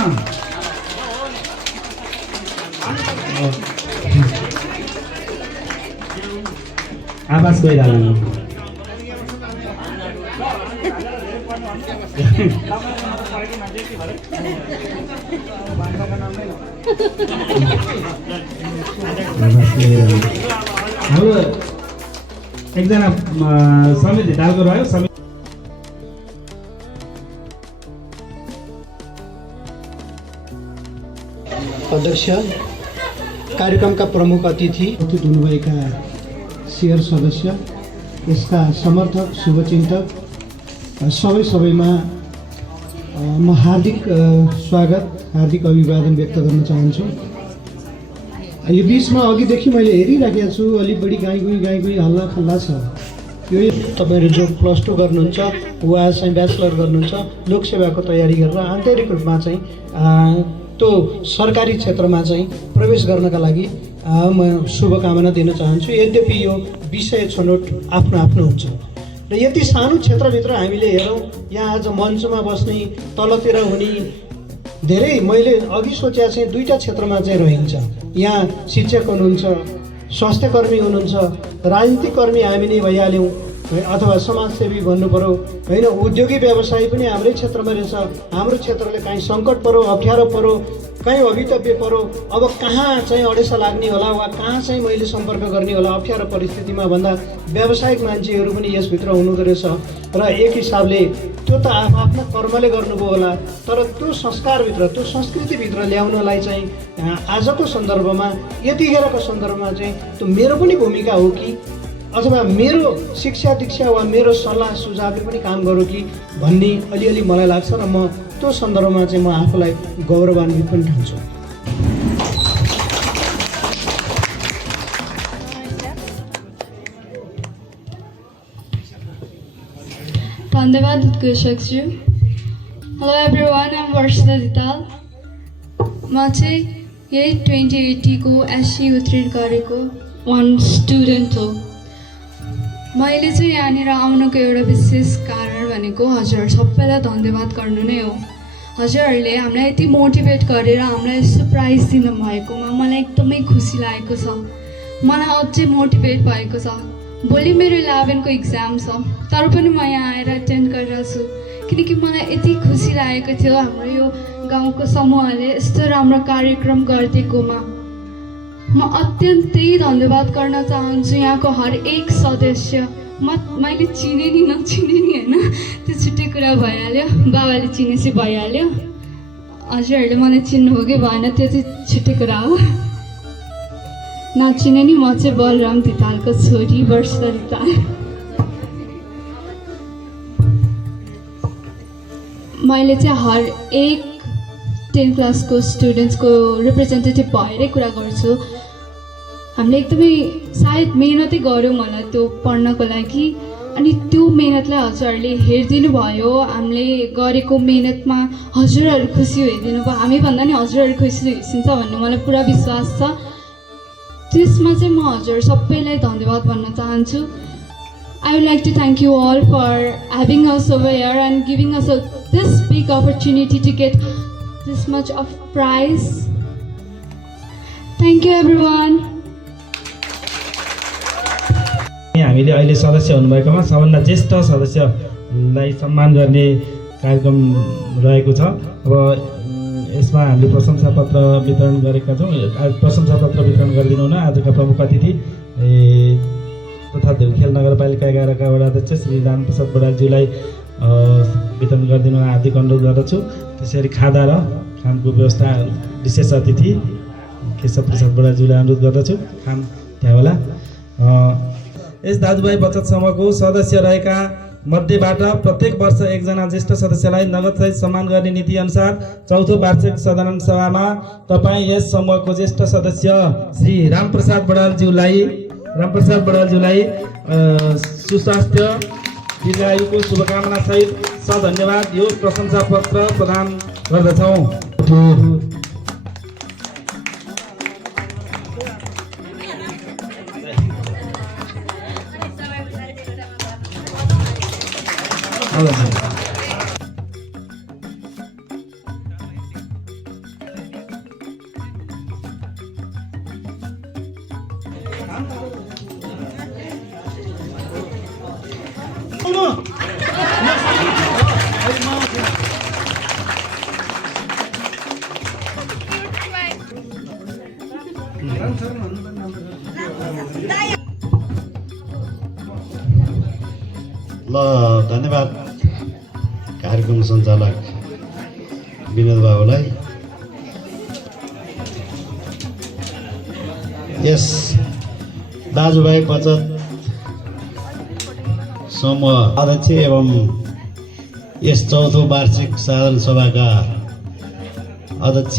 आवाज कोइराला हाम्रो एकजना समित धितालको रह्यो। अध्यक्ष, कार्यक्रमका प्रमुख अतिथि, उपस्थित हुनुभएका शेयर सदस्य, यसका समर्थक, शुभचिन्तक सबैमा म हार्दिक स्वागत, हार्दिक अभिवादन व्यक्त गर्न चाहन्छु। यो बिचमा अघिदेखि मैले हेरिराखेको छु, अलिक बढी गाई हल्ला खल्ला छ। यो तपाईँहरू जो +2 गर्नुहुन्छ वा चाहिँ ब्याचलर गर्नुहुन्छ, लोकसेवाको तयारी गरेर आन्तरिक रूपमा चाहिँ त्यो सरकारी क्षेत्रमा चाहिँ प्रवेश गर्नका लागि म शुभकामना दिन चाहन्छु। यद्यपि यो विषय छनौट आफ्नो हुन्छ र यति सानो क्षेत्रभित्र हामीले हेरौँ, यहाँ आज मञ्चमा बस्ने, तलतिर हुने धेरै मैले अघि सोचे चाहिँ 2टा क्षेत्रमा चाहिँ रहन्छ। यहाँ शिक्षक हुनुहुन्छ, स्वास्थ्यकर्मी हुनुहुन्छ, राजनीतिक कर्मी हामी नै भइहाल्यौँ अथवा समाजसेवी भन्नु पर्यो होइन, उद्योगी व्यवसाय पनि हाम्रै क्षेत्रमा रहेछ। हाम्रो क्षेत्रले काहीँ सङ्कट पर्यो, अप्ठ्यारो पर्यो, कहीँ अभितव्य पर्यो, अब कहाँ चाहिँ अडेसा लाग्ने होला वा कहाँ चाहिँ मैले सम्पर्क गर्ने होला अप्ठ्यारो परिस्थितिमा भन्दा व्यावसायिक मान्छेहरू पनि यसभित्र हुनुहुँदो रहेछ। र एक हिसाबले त्यो त आफ्नो कर्मले गर्नुभयो होला, तर त्यो संस्कारभित्र, त्यो संस्कृतिभित्र ल्याउनलाई चाहिँ आजको सन्दर्भमा, यतिखेरको सन्दर्भमा चाहिँ त्यो मेरो पनि भूमिका हो कि अथवा मेरो शिक्षा दीक्षा वा मेरो सल्लाह सुझावले पनि काम गरौँ कि भन्ने अलिअलि मलाई लाग्छ र म त्यो सन्दर्भमा चाहिँ म आफूलाई गौरवान्वित पनि ठान्छु। धन्यवाद उत्कृष्टज्यू। हेलो एभ्रिवान, आम वर्षिता धिताल। म चाहिँ यही 2080 को एससी उत्तीर्ण गरेको वान स्टुडेन्ट हो। मैले चाहिँ यहाँनिर आउनुको एउटा विशेष कारण भनेको हजुर सबैलाई धन्यवाद गर्नु नै हो। हजुरहरूले हामीलाई यति मोटिभेट गरेर हामीलाई यस्तो प्राइज दिनुभएकोमा मलाई एकदमै खुसी लागेको छ। मलाई अझै मोटिभेट भएको छ। भोलि मेरो 11को इक्जाम छ, तर पनि म यहाँ आएर एटेन्ड गरिरहेको छु किनकि मलाई यति खुसी लागेको थियो हाम्रो यो गाउँको समूहले यस्तो राम्रो कार्यक्रम गरिदिएकोमा। म अत्यन्तै धन्यवाद गर्न चाहन्छु यहाँको हरेक सदस्य। मैले चिने नि नचिने नि होइन, त्यो छुट्टै कुरा भइहाल्यो। बाबाले चिनेपछि भइहाल्यो, हजुरहरूले मलाई चिन्नुभयो कि भएन त्यो चाहिँ छुट्टै कुरा हो। नचिने नि म चाहिँ बलराम धितालको छोरी वर्षा धिताल। मैले चाहिँ हरेक 10 क्लासको स्टुडेन्ट्सको रिप्रेजेन्टेटिभ भएरै कुरा गर्छु। हामीले एकदमै सायद मेहनतै गऱ्यौँ होला त्यो पढ्नको लागि, अनि त्यो मेहनतलाई हजुरहरूले हेरिदिनु भयो। हामीले गरेको मेहनतमा हजुरहरू खुसी भइदिनु भयो, हामी भन्दा नि हजुरहरू खुसी हुनुहुन्छ भन्ने मलाई पुरा विश्वास छ। त्यसमा चाहिँ म हजुर सबैलाई धन्यवाद भन्न चाहन्छु। I would like to thank you all for having us over here and giving us this big opportunity to get this much of prize. Thank you everyone. हामीले अहिले सदस्य हुनुभएकोमा सबभन्दा ज्येष्ठ सदस्यलाई सम्मान गर्ने कार्यक्रम रहेको छ। अब यसमा हामीले प्रशंसापत्र वितरण गरेका छौँ। आज प्रशंसापत्र वितरण गरिदिनु हुन आजका प्रमुख अतिथि तथा धुलखेल नगरपालिका 11का वडा अध्यक्ष श्री रामप्रसाद बडालज्यूलाई वितरण गरिदिनु हार्दिक अनुरोध गर्दछु। त्यसरी खादा र खानको व्यवस्था विशेष अतिथि केशव प्रसाद बडालज्यूलाई अनुरोध गर्दछु। खाम त्यहाँ होला। यस दाजुभाइ बचत समूहको सदस्य रहेका मध्येबाट प्रत्येक वर्ष एकजना ज्येष्ठ सदस्यलाई नगदसहित सम्मान गर्ने नीति अनुसार चौथो वार्षिक साधारण सभामा तपाईँ यस समूहको ज्येष्ठ सदस्य श्री रामप्रसाद बडालज्यूलाई सुस्वास्थ्य दीर्घायुको शुभकामना सहित सधन्यवाद यो प्रशंसा पत्र प्रदान गर्दछौँ। ल धन्यवाद कार्यक्रम सञ्चालक विनोद बाबुलाई। यस दाजुभाइ बचत समूह अध्यक्ष एवं यस चौथो वार्षिक साधारण सभाका अध्यक्ष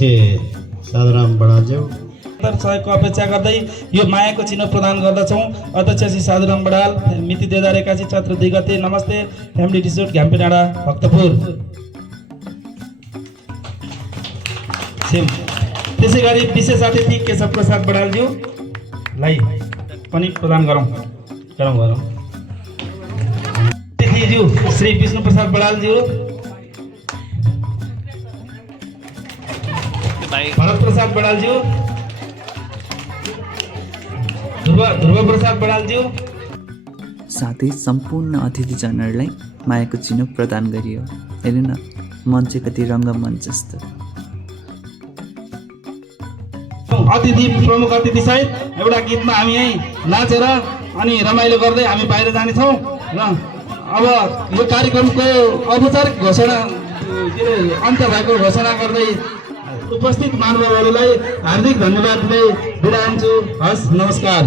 साधुराम बडालज्यू सहयोगको अपेक्षा गर्दै यो मायाको चिन्ह प्रदान गर्दछौँ। अध्यक्ष श्री साधुराम बडाल, मिति 2081 चैत्र 2 गते। नमस्ते फ्यामिली रिसोर्ट घ्याम्पे डाँडा भक्तपुर। त्यसै गरी विशेष अतिथि केशव प्रसाद बडालज्यूलाई पनि प्रदान गरौँ। अतिथिज्यू श्री विष्णु प्रसाद बडालज्यू, भरत प्रसाद बडालज्यू, ध्रुव प्रसाद बडालज्यू, साथै सम्पूर्ण अतिथिजनहरूलाई मायाको चिन्ह प्रदान गरियो। हेर्नु न, मन चाहिँ कति रङ्गमञ्च जस्तो। अतिथि प्रमुख अतिथि सहित एउटा गीतमा हामी यहीँ नाचेर अनि रमाइलो गर्दै हामी बाहिर जानेछौँ। र अब यो कार्यक्रमको औपचारिक घोषणा अन्त्य भएको घोषणा गर्दै उपस्थित महानुभावहरूलाई हार्दिक धन्यवाद दिँदै बिदा हुन्छु। हस्, नमस्कार।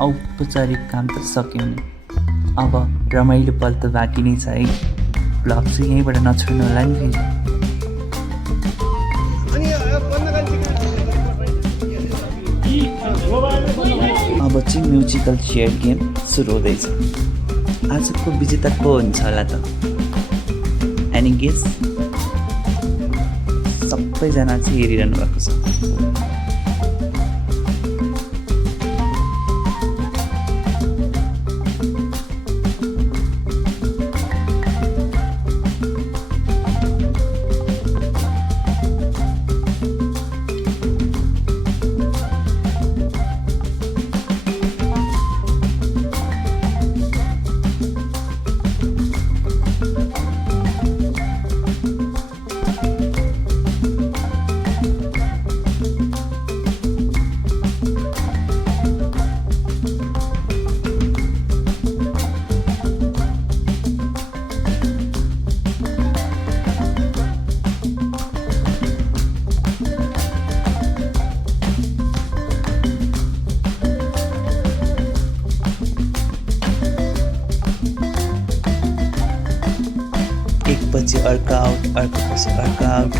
औपचारिक काम त सक्यौँ नि, अब रमाइलो पल त बाँकी नै छ है। ब्लग चाहिँ यहीँबाट नछोड्नु होला नि फेरि। अब चाहिँ म्युजिकल चेयर गेम सुरु हुँदैछ। आजको विजेता को हुन्छ होला त? Any guess? सबै सबैजना चाहिँ हेरिरहनु भएको छ। एकपछि अर्को आउट, अर्कोपछि अर्को आउट।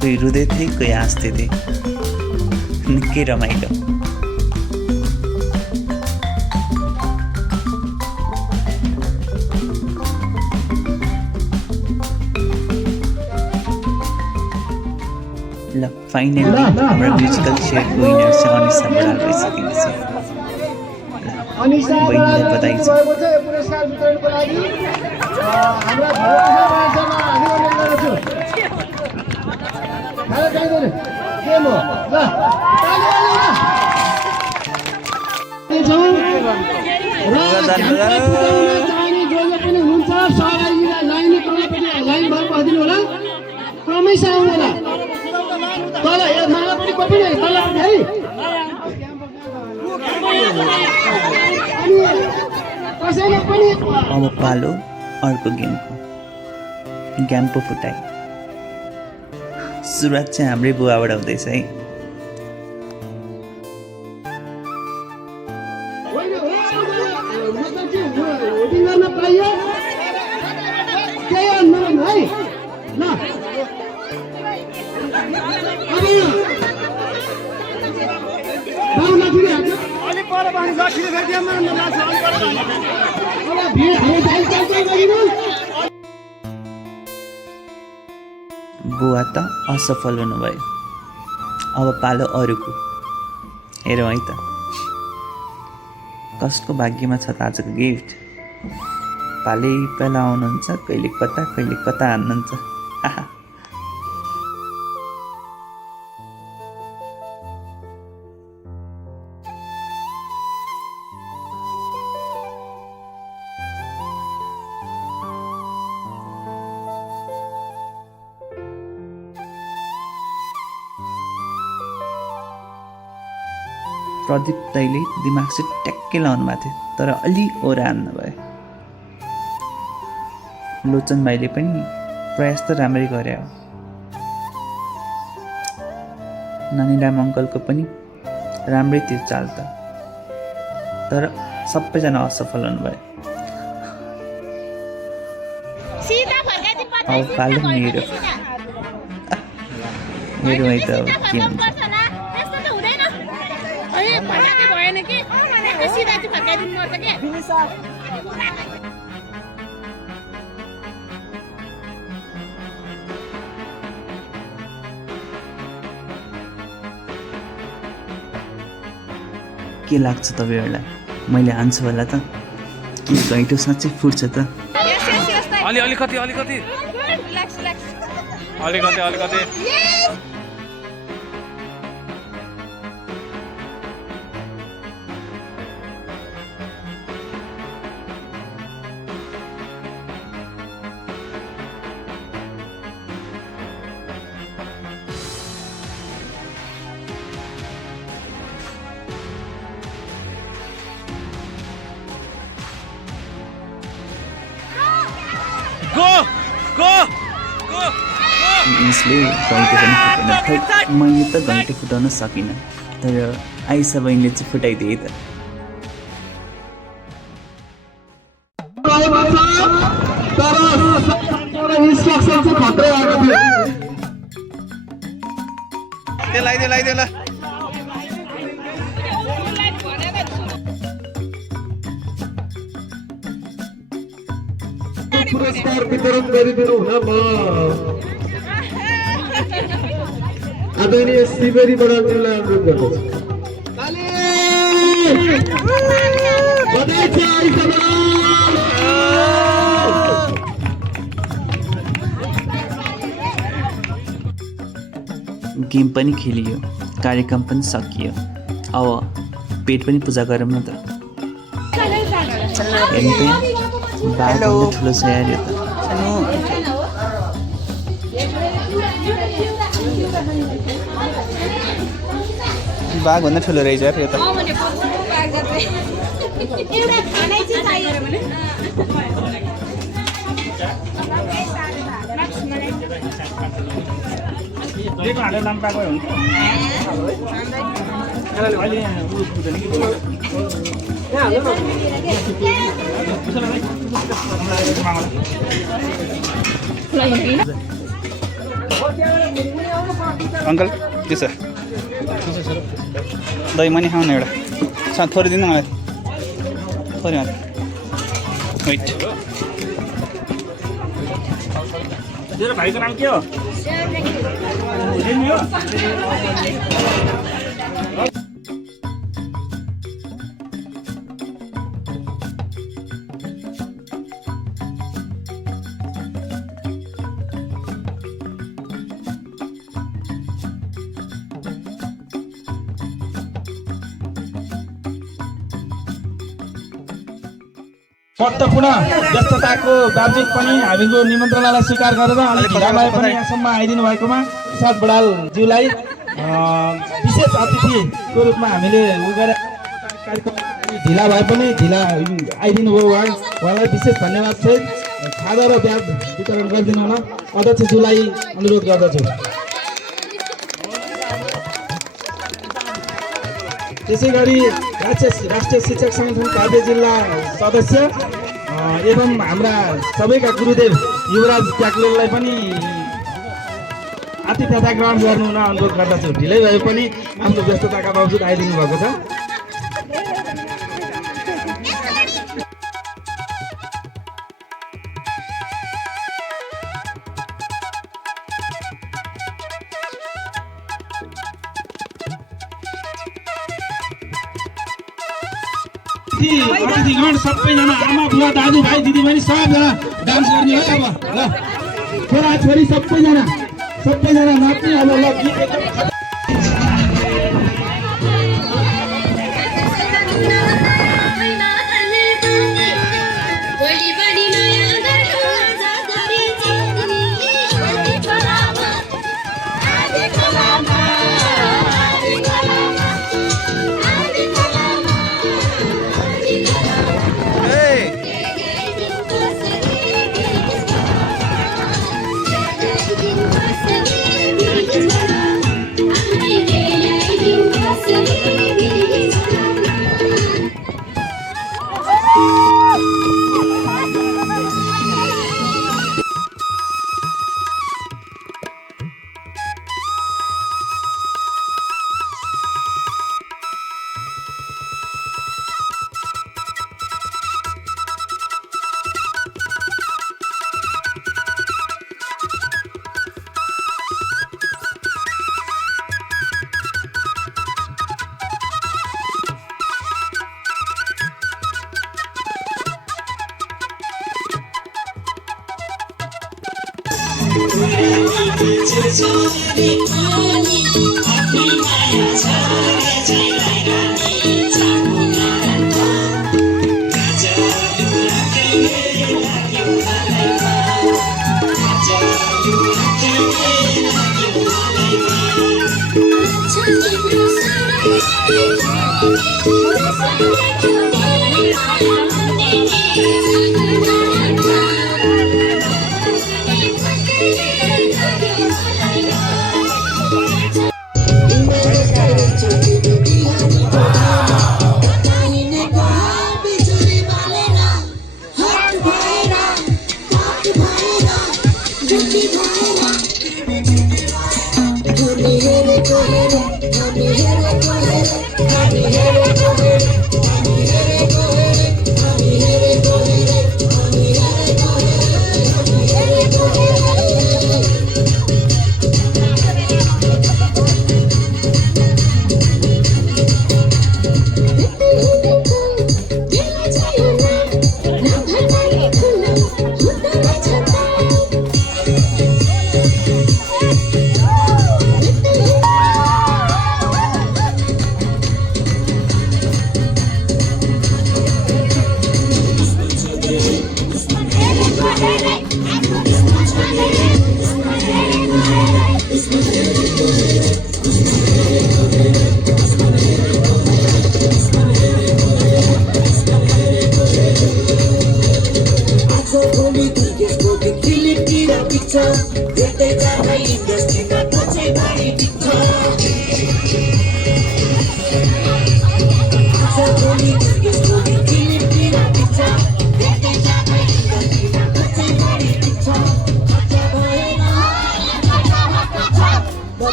कोही रुँदै थिए, कोही हाँस्दै थिए। निकै रमाइलो। ल फाइनली हाम्रो म्युजिकल चेयरको विनर चाहिँ अनिसा बराल भइसकेको छ। बहिनीलाई बधाई छ। पुरस्कार वितरणको लागि हाम्रा भारतमा हामी अनुरोध गर्दछु। खाना चाहिँदैन के म ल चाहिने जो जो पनि हुन्छ सहभागीलाई लाइन लाइन भएर पसिदिनु होला। क्रमैसँग आउनु होला। तल यो माला पनि कपि नै तल है। कसैले पनि अब पालो अर्को गेमको, ग्याम्पो फुटाइ। सुरुवात चाहिँ हाम्रै बुवाबाट हुँदैछ है। भोटिङ गर्न पाइयो केही आन्दोलन है ल अब माथि अलि पर बानी जाखिने फेरिमा नलाछ अलि पर अब भिड हामी दाइ चाल्दै गरिनु। बुवा त असफल हुनुभयो। अब पालो अरूको। हेरौँ है त कसको भाग्यमा छ त आजको गिफ्ट। पालै पहिला आउनुहुन्छ, कहिले कता हान्नुहुन्छ। प्रदीप दाइले दिमाग चाहिँ ट्याक्कै लाउनु भएको थियो, तर अलि ओरा हान्नु भयो। लोचन भाइले पनि प्रयास त राम्रै गरे हो। नानीराम अङ्कलको पनि राम्रै थियो चाल त, तर सबैजना असफल हुनुभयो। अब पालो मेरो मेरो है त अब के हुन्छ। के लाग्छ तपाईँहरूलाई? मैले हान्छु होला त कि घैँटो साँच्चै फुट्छ त? अलिकति यसले घैँटो पनि फुटेन। खै मैले त घैँटो फुटाउन सकिनँ, तर आइसा बहिनीले चाहिँ फुटाइदिए त। पुरस्कार वितरण गरिदिनु हुन म आदरणीय श्रीबेरी बडालजीलाई अनुरोध गर्दछु। बधाई छ आइसा बडाल। गेम पनि खेलियो, कार्यक्रम पनि सकियो। अब पेट पनि पूजा गरौँ न त। हेर्नु त बाघभन्दा ठुलो छ यार यो त। बाघभन्दा ठुलो रहेछ यार यो त। अङ्कल के छ दही मनी खाउँ न एउटा सा थोरै दिनु मलाई थोरै मात्र वेट तेरो भाइको नाम के हो महत्त्वपूर्ण व्यस्तताको बावजुद पनि हामीको निमन्त्रणालाई स्वीकार गरेर अलिक ढिला भए पनि यहाँसम्म आइदिनु भएकोमा प्रसाद बडालज्यूलाई विशेष अतिथिको रूपमा हामीले कार्यक्रम ढिला भए पनि ढिला आइदिनु भयो। उहाँलाई विशेष धन्यवाद छ। खाजा र ब्याज वितरण गरिदिनु होला अध्यक्षज्यूलाई अनुरोध गर्दछु। त्यसै गरी राष्ट्रिय शिक्षक सङ्गठन काभ्रे जिल्ला सदस्य एवं हाम्रा सबैका गुरुदेव युवराज ट्याक्लोललाई पनि आतिथ्यता ग्रहण गर्नु हुन अनुरोध गर्दछु। ढिलै भए पनि आफ्नो व्यस्तताका बावजुद आइदिनु भएको छ। अतिथिगण सबैजना आमा बुवा दाजुभाइ दिदीबहिनी सबजना डान्स गर्ने है। अब ल छोराछोरी सबैजना नाच्ने। अब ल गीत एकदम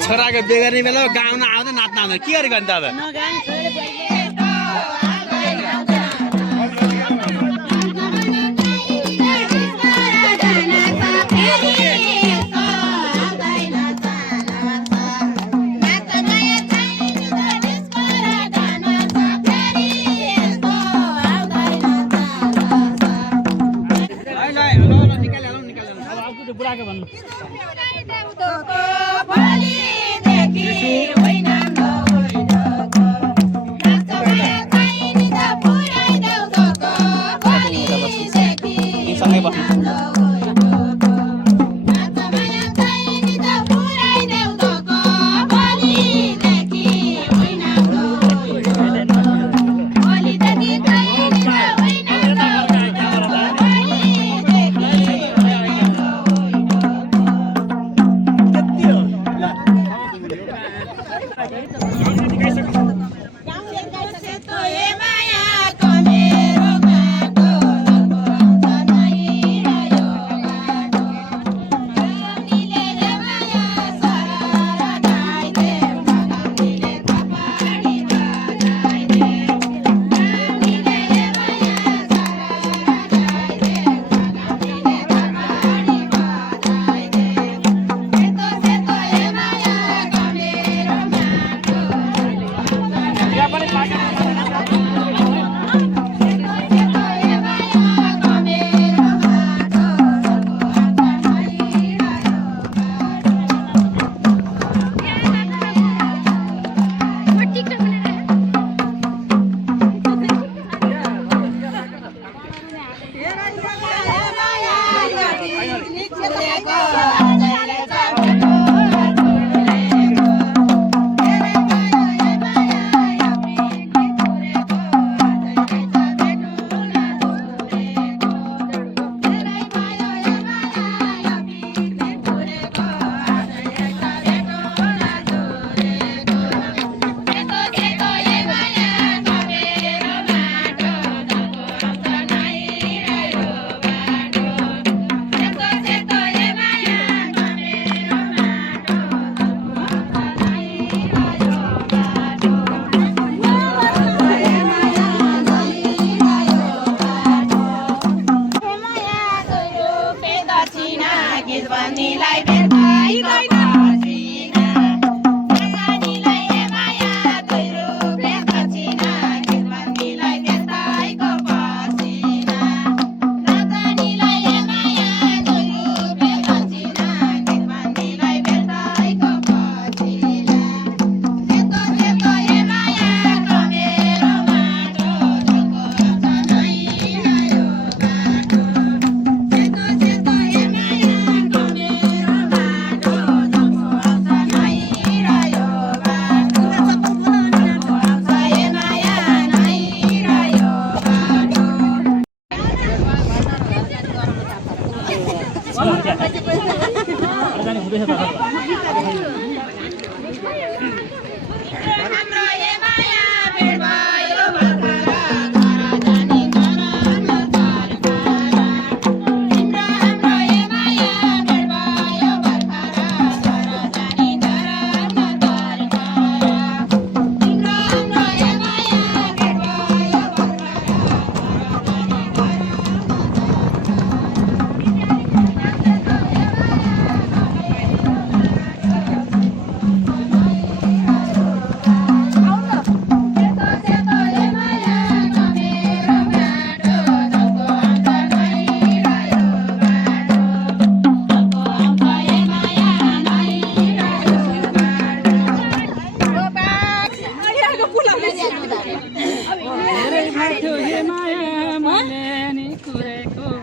छोराको बेगर्ने बेला गाउन आउँदा नाच्न आउँदैन के गरेको अन्त अब बुढाको भन्नु सँगै बस्नु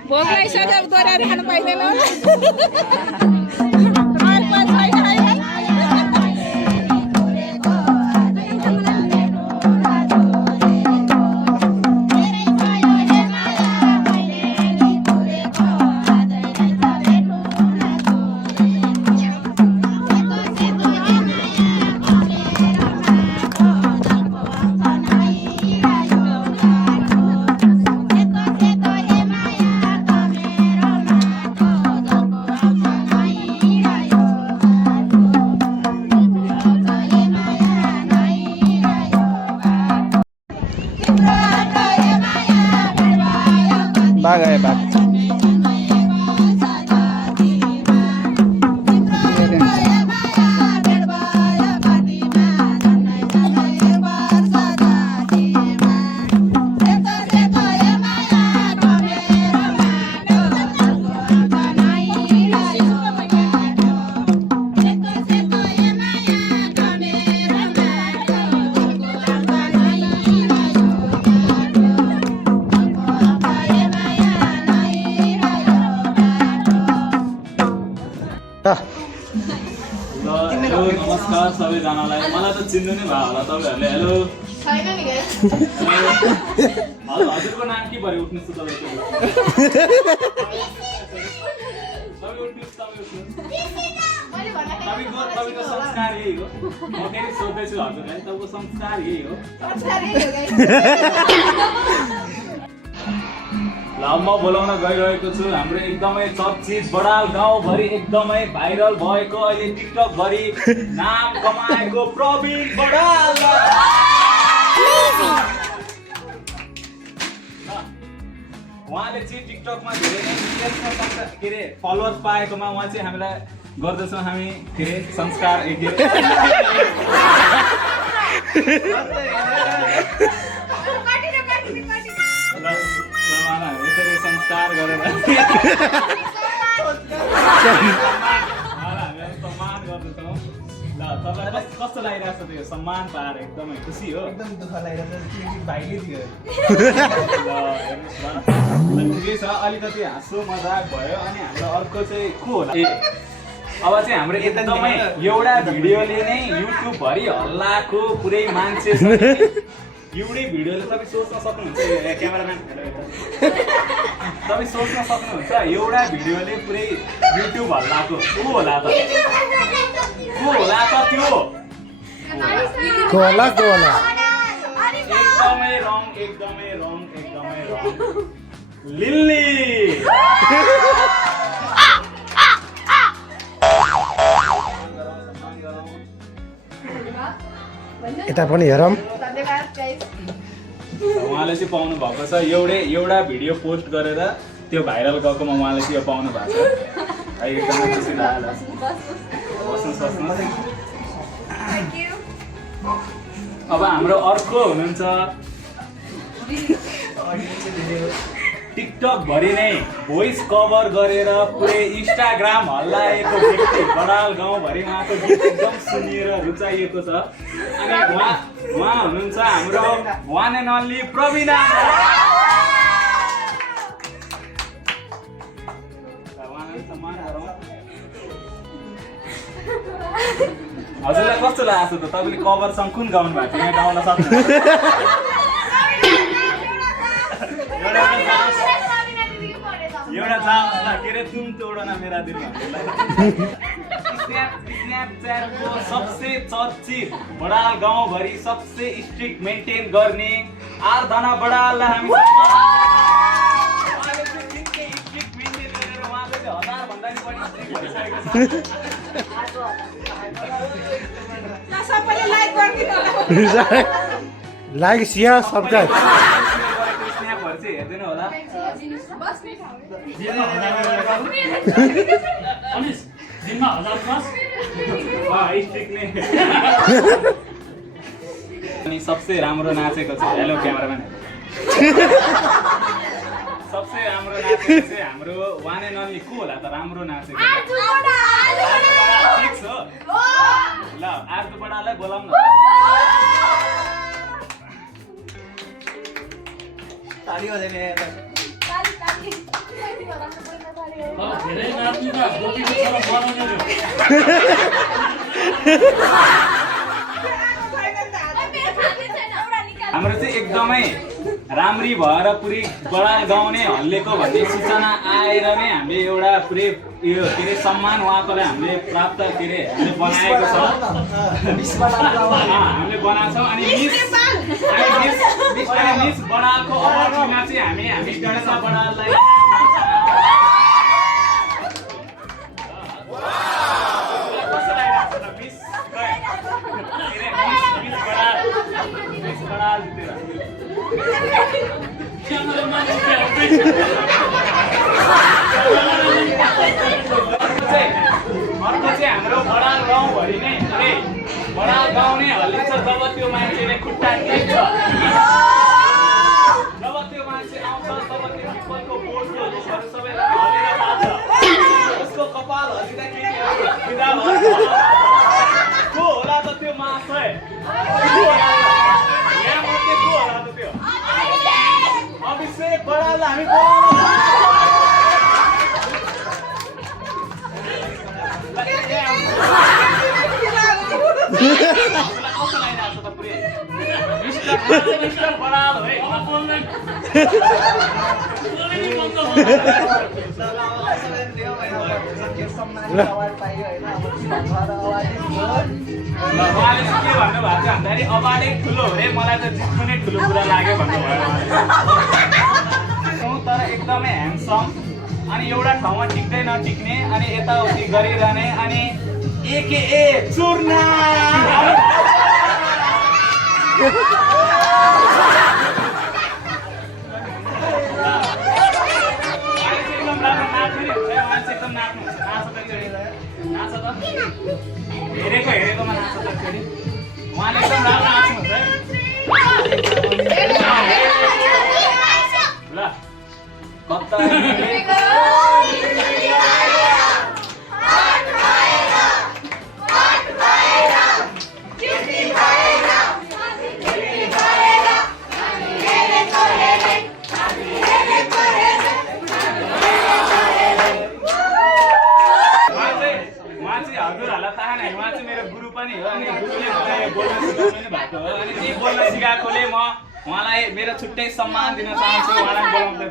भोकलाई सजाब दोहोऱ्याएर खानु पाइँदैन होला बाघ आहे बाघ नमस्कार सबैजनालाई मलाई त चिन्नु नै भयो होला तपाईँहरूले हेलो छैन नि हजुरको नाम के भयो उठ्नुहोस् त तपाईँको तपाईँ उठ्नुहोस् तपाईँको संस्कार यही हो म फेरि सोध्दैछु हजुरलाई तपाईँको संस्कार यही हो ल म बोलाउन गइरहेको छु हाम्रो एकदमै चर्चित बडाल गाउँभरि एकदमै भाइरल भएको अहिले टिकटकभरि नाम कमाएको प्रवीण बडाल उहाँले चाहिँ टिकटकमा धेरै नै के अरे फलोवर्स पाएकोमा उहाँ चाहिँ हामीलाई गर्दछौँ हामी के अरे संस्कार के यसरी संस्कार गरेर सम्मान गर्दछौँ ल तपाईँलाई कस्तो लागिरहेको छ त्यो सम्मान पाएर एकदमै खुसी हो एकदम दुःख लागिरहेको छ भाइले थियो ल हेर्नुहोस् न ठिकै छ अलिकति हाँसो मजाक भयो अनि हाम्रो अर्को चाहिँ को होला ए अब चाहिँ हाम्रो एकदमै एउटा भिडियोले नै युट्युबभरि हल्लाको पुरै मान्छे एउटै भिडियोले तपाईँ सोच्न सक्नुहुन्छ क्यामेराम्यान तपाईँ सोच्न सक्नुहुन्छ एउटा भिडियोले पुरै युट्युब हल्लाको को होला त त्यो एकदमै रङ लिल्ली यता पनि हेरौँ उहाँले चाहिँ पाउनु भएको छ एउटा भिडियो पोस्ट गरेर त्यो भाइरल गएकोमा उहाँले चाहिँ यो पाउनु भएको छ एकदमै खुसी लाग्यो अब हाम्रो अर्को हुनुहुन्छ टिकटक भरि नै भोइस कभर गरेर पुरै इन्स्टाग्राम हल्लाएको व्यक्ति बडाल गाउँभरि उहाँको गीत एकदम सुनिएर रुचाइएको छ अनि उहाँ हुनुहुन्छ हाम्रो वान एन्ड ओन्ली प्रवीण हजुरलाई कस्तो लागेको छ त तपाईँले कभर सङ कुन गाउनु भएको थियो यहाँ गाउन सक्नुहुन्छ एउटा जाओस् न के अरे तुम तोड न मेरा दिल स्न्यापच्याटको सबसे चर्चित बडाल गाउँभरि सबसे स्ट्रिक्ट मेन्टेन गर्ने आराधना बडाललाई हामी स्ट्रिक्ट मेन्टेन गरेर उहाँले 1000 भन्दा नि बढी स्ट्रिक्ट भइसकेको ल सबैले लाइक गरिदिनु होला लाइक शेयर सब्सक्राइब स्न्यापहरु चाहिँ हेर्दैन होला दिनमा 1000 प्लस स्ट्रिक्ट नै अनि सबसे राम्रो नाचेको छ हेलो क्यामेराम्यान सबसे राम्रो नाचेको चाहिँ हाम्रो वान एन्ड ओन्ली को होला त राम्रो नाचेको ठिक छ ल आर्जु बडालाई बोलाउँ न ताली बजाउने धेरै नाच्नु त गोपीको छोरा बनाउने थियो। हाम्रो चाहिँ एकदमै राम्री भएर पुरै बडाल गाउने हल्लेको भन्ने सूचना आएर नै हामीले एउटा पुरै यो के अरे सम्मान उहाँकोलाई हामीले प्राप्त के अरे हामीले बनाएको छ। हामीले बनाएको छौँ अनि मिस बडालको अवार्डमा चाहिँ हामी गणेश बडाललाई अर्को चाहिँ हाम्रो बडाल गाउँभरि नै बडाल गाउँ नै हल्लिन्छ जब त्यो मान्छेले खुट्टा टेक्छ, जब त्यो मान्छे आउँछ तब त्यो पिपलको बोटको रुखहरू सबैलाई हल्लेर जान्छ, उसको कपाल हल्लिँदा केटीहरू फिदा भन्छ। को होला त त्यो महाशय? यहाँ मध्ये को होला त त्यो? अभिषेक बडाललाई हामी बोलाउन मिस्टर बडाल है उहाँले के भन्नुभएको छ भन्दाखेरि अबाडै ठुलो हो रे, मलाई त जित्नु नै ठुलो कुरा लाग्यो भन्नुभयो। तर एकदमै ह्यान्डसम अनि एउटा ठाउँमा टिक्दै नटिक्ने अनि यताउति गरिरहने अनि एके चुर्ना हेरेकोमा नाच्छ त फेरि उहाँले एकदम राम्रो नाच्नुहुन्छ ल कता हजुरहरूलाई थाहा नै, उहाँ चाहिँ मेरो गुरु पनि हो अनि गुरुले मलाई बोल्न सिकाउनु भएको हो अनि त्यही बोल्न सिकाएकोले म उहाँलाई मेरो छुट्टै सम्मान दिन चाहन्छु। उहाँलाई बोलाउँदै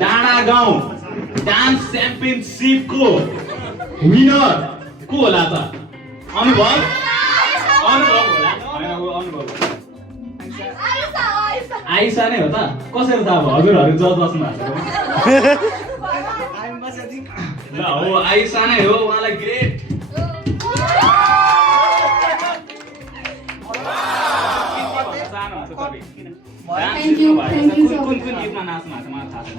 डाँडा गाउँ डान्स च्याम्पियनसिपको विनर को होला त? अनुभव होला होइन, अनुभव आइसा नै हो त? कसरी थाहा भयो? हजुरहरू जज बस्नु भएको ल हो, आइसा नै हो। उहाँलाई ग्रेट कुन गीतमा नाच्नु भएको मलाई थाहा छैन।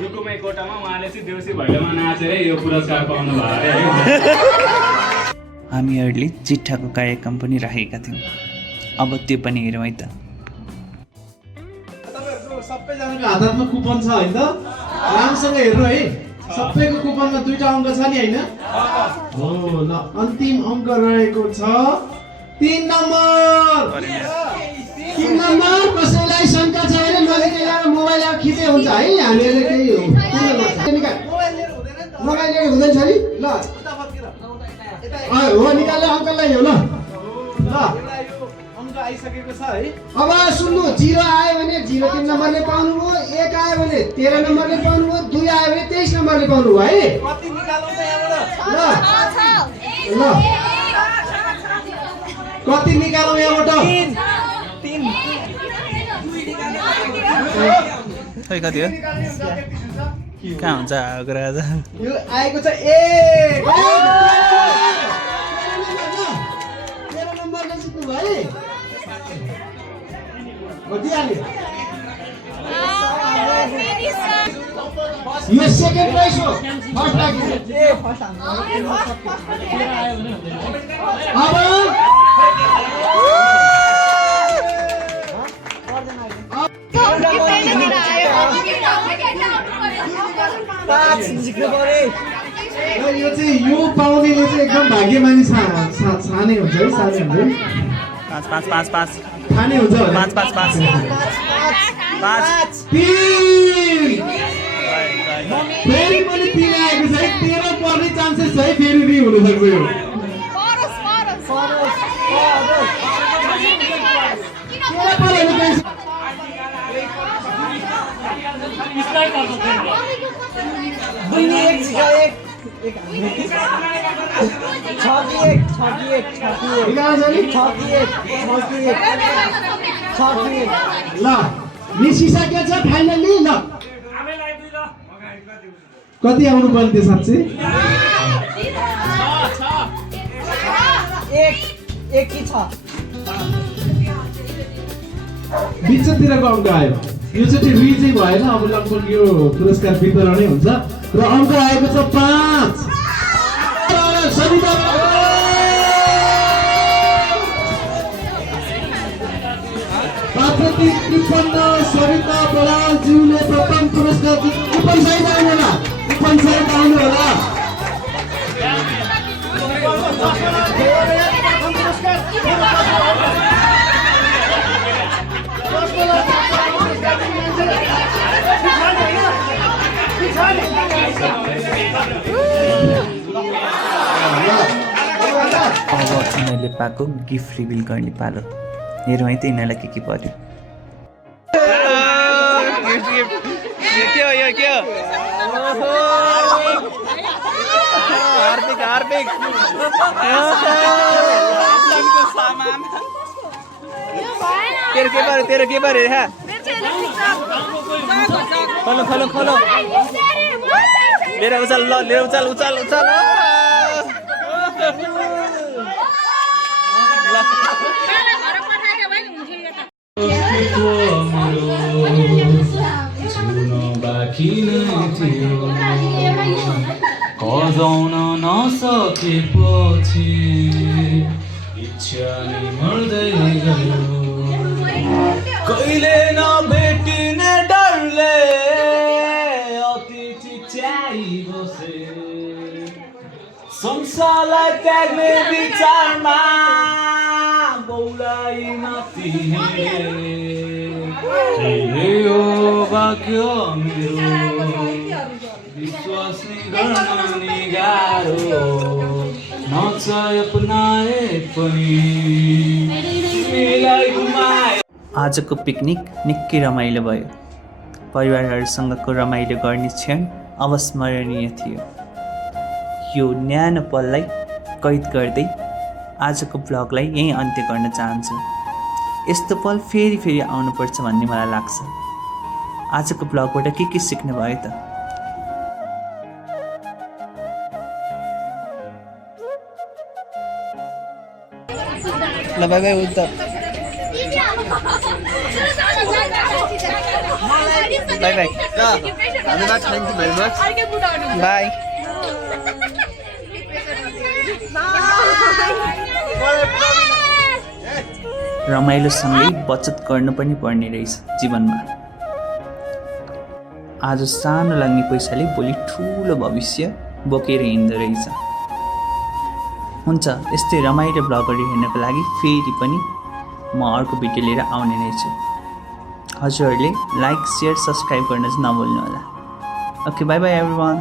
रुकुमाई कोटामा उहाँले चाहिँ देउसी भैलोमा नाचेर यो पुरस्कार पाउनु भयो अरे। हामीहरूले चिट्ठाको कार्यक्रम पनि राखेका थियौँ। अब त्यो पनि हेरौँ है त। तपाईँहरूको सबैजनाको हात हातमा कुपन छ होइन त? राम्रोसँग हेर्नु है, सबैको कुपनमा 2टा अङ्क छ नि होइन? हो ल, अन्तिम अङ्क रहेको छ 3 नम्बर। 3 नम्बर। कसैलाई शङ्का छ भने नलेखेर मोबाइल खिचे हुन्छ है, हामीहरूले त्यही हो। मोबाइल लिएर हुँदैन छ नि? ल हो, निकाल्यो अङ्कललाई हो ल। अङ्क आइसकेको छ है। अब सुन्नु, 0 आयो भने 03 नम्बरले पाउनुभयो, 1 आयो भने 13 नम्बरले पाउनुभयो, 2 आयो भने 23 नम्बरले पाउनुभयो है। कति निकालौँ त यहाँबाट? ल कति निकालौँ यहाँबाट? 3 खै कति हो? कहाँ हुन्छ कुरा आज? यो आएको छ 1। 13 नम्बरले जित्नु भयो है। दिइहाल्यो। यो सेकेन्ड प्राइज हो फर्स्ट लागि अब यो चाहिँ यो पाउनेले चाहिँ एकदम भाग्यमानी छाने हुन्छ है साने हुन्छ 5 खाने हुन्छ 5 फेरि पनि 3 आएको छ है 13 पर्ने चान्सेस छ है फेरि नि हुन सक्छ यो ल मिसिसकेको छ फाइनली ल कति आउनु पर्ने थियो साँच्चै बिचतिरको अङ्क आयो यो चाहिँ रिजै भएन अब लगभग यो पुरस्कार वितरणै हुन्छ र अङ्क आएको छ 5 सरिता पात्रति 53 सरिता बरालज्यूले प्रथम पुरस्कार कुपन सहित आउनु होला अब यिनीहरूले पाएको गिफ्ट रिभिल गर्ने पालो हेरौँ है त यिनीहरूलाई के पर्यो तेरो के पर्यो खोलो लिएर उचाल हजाउन नसकेपछि इच्छा नै मर्दै गयो कहिले नभेटिने डरले अति चिच्याइ बसे संसारलाई त्याग्ने विचारमा बौलाई नतिनीले यो वाक्य मेरो विश्वास गर्न नि गाह्रो नचाहे अपनाए पनि तिमीलाई घुमाए। आजको पिकनिक निकै रमाइलो भयो। परिवारहरूसँगको रमाइलो गर्ने क्षण अविस्मरणीय थियो। यो न्यानो पललाई कैद गर्दै आजको ब्लगलाई यहीँ अन्त्य गर्न चाहन्छु। यस्तो पल फेरि फेरि आउनुपर्छ भन्ने मलाई लाग्छ। आजको ब्लगबाट के सिक्नु भयो त? ल बाई बाई उता बाई बाई धन्यवाद, thank you very much, bye. रमाइलोसँगै बचत गर्नु पनि पर्ने रहेछ जीवनमा। आज सानो लाग्ने पैसाले भोलि ठुलो भविष्य बोकेर हिँड्दो रहेछ। हुन्छ, यस्तै रमाइलो ब्लगहरू हेर्नको लागि फेरि पनि म अर्को भिडियो लिएर आउने नै छु। हजुरहरूले लाइक, सेयर, सब्सक्राइब गर्न चाहिँ नभुल्नु होला। Okay, by by everyone.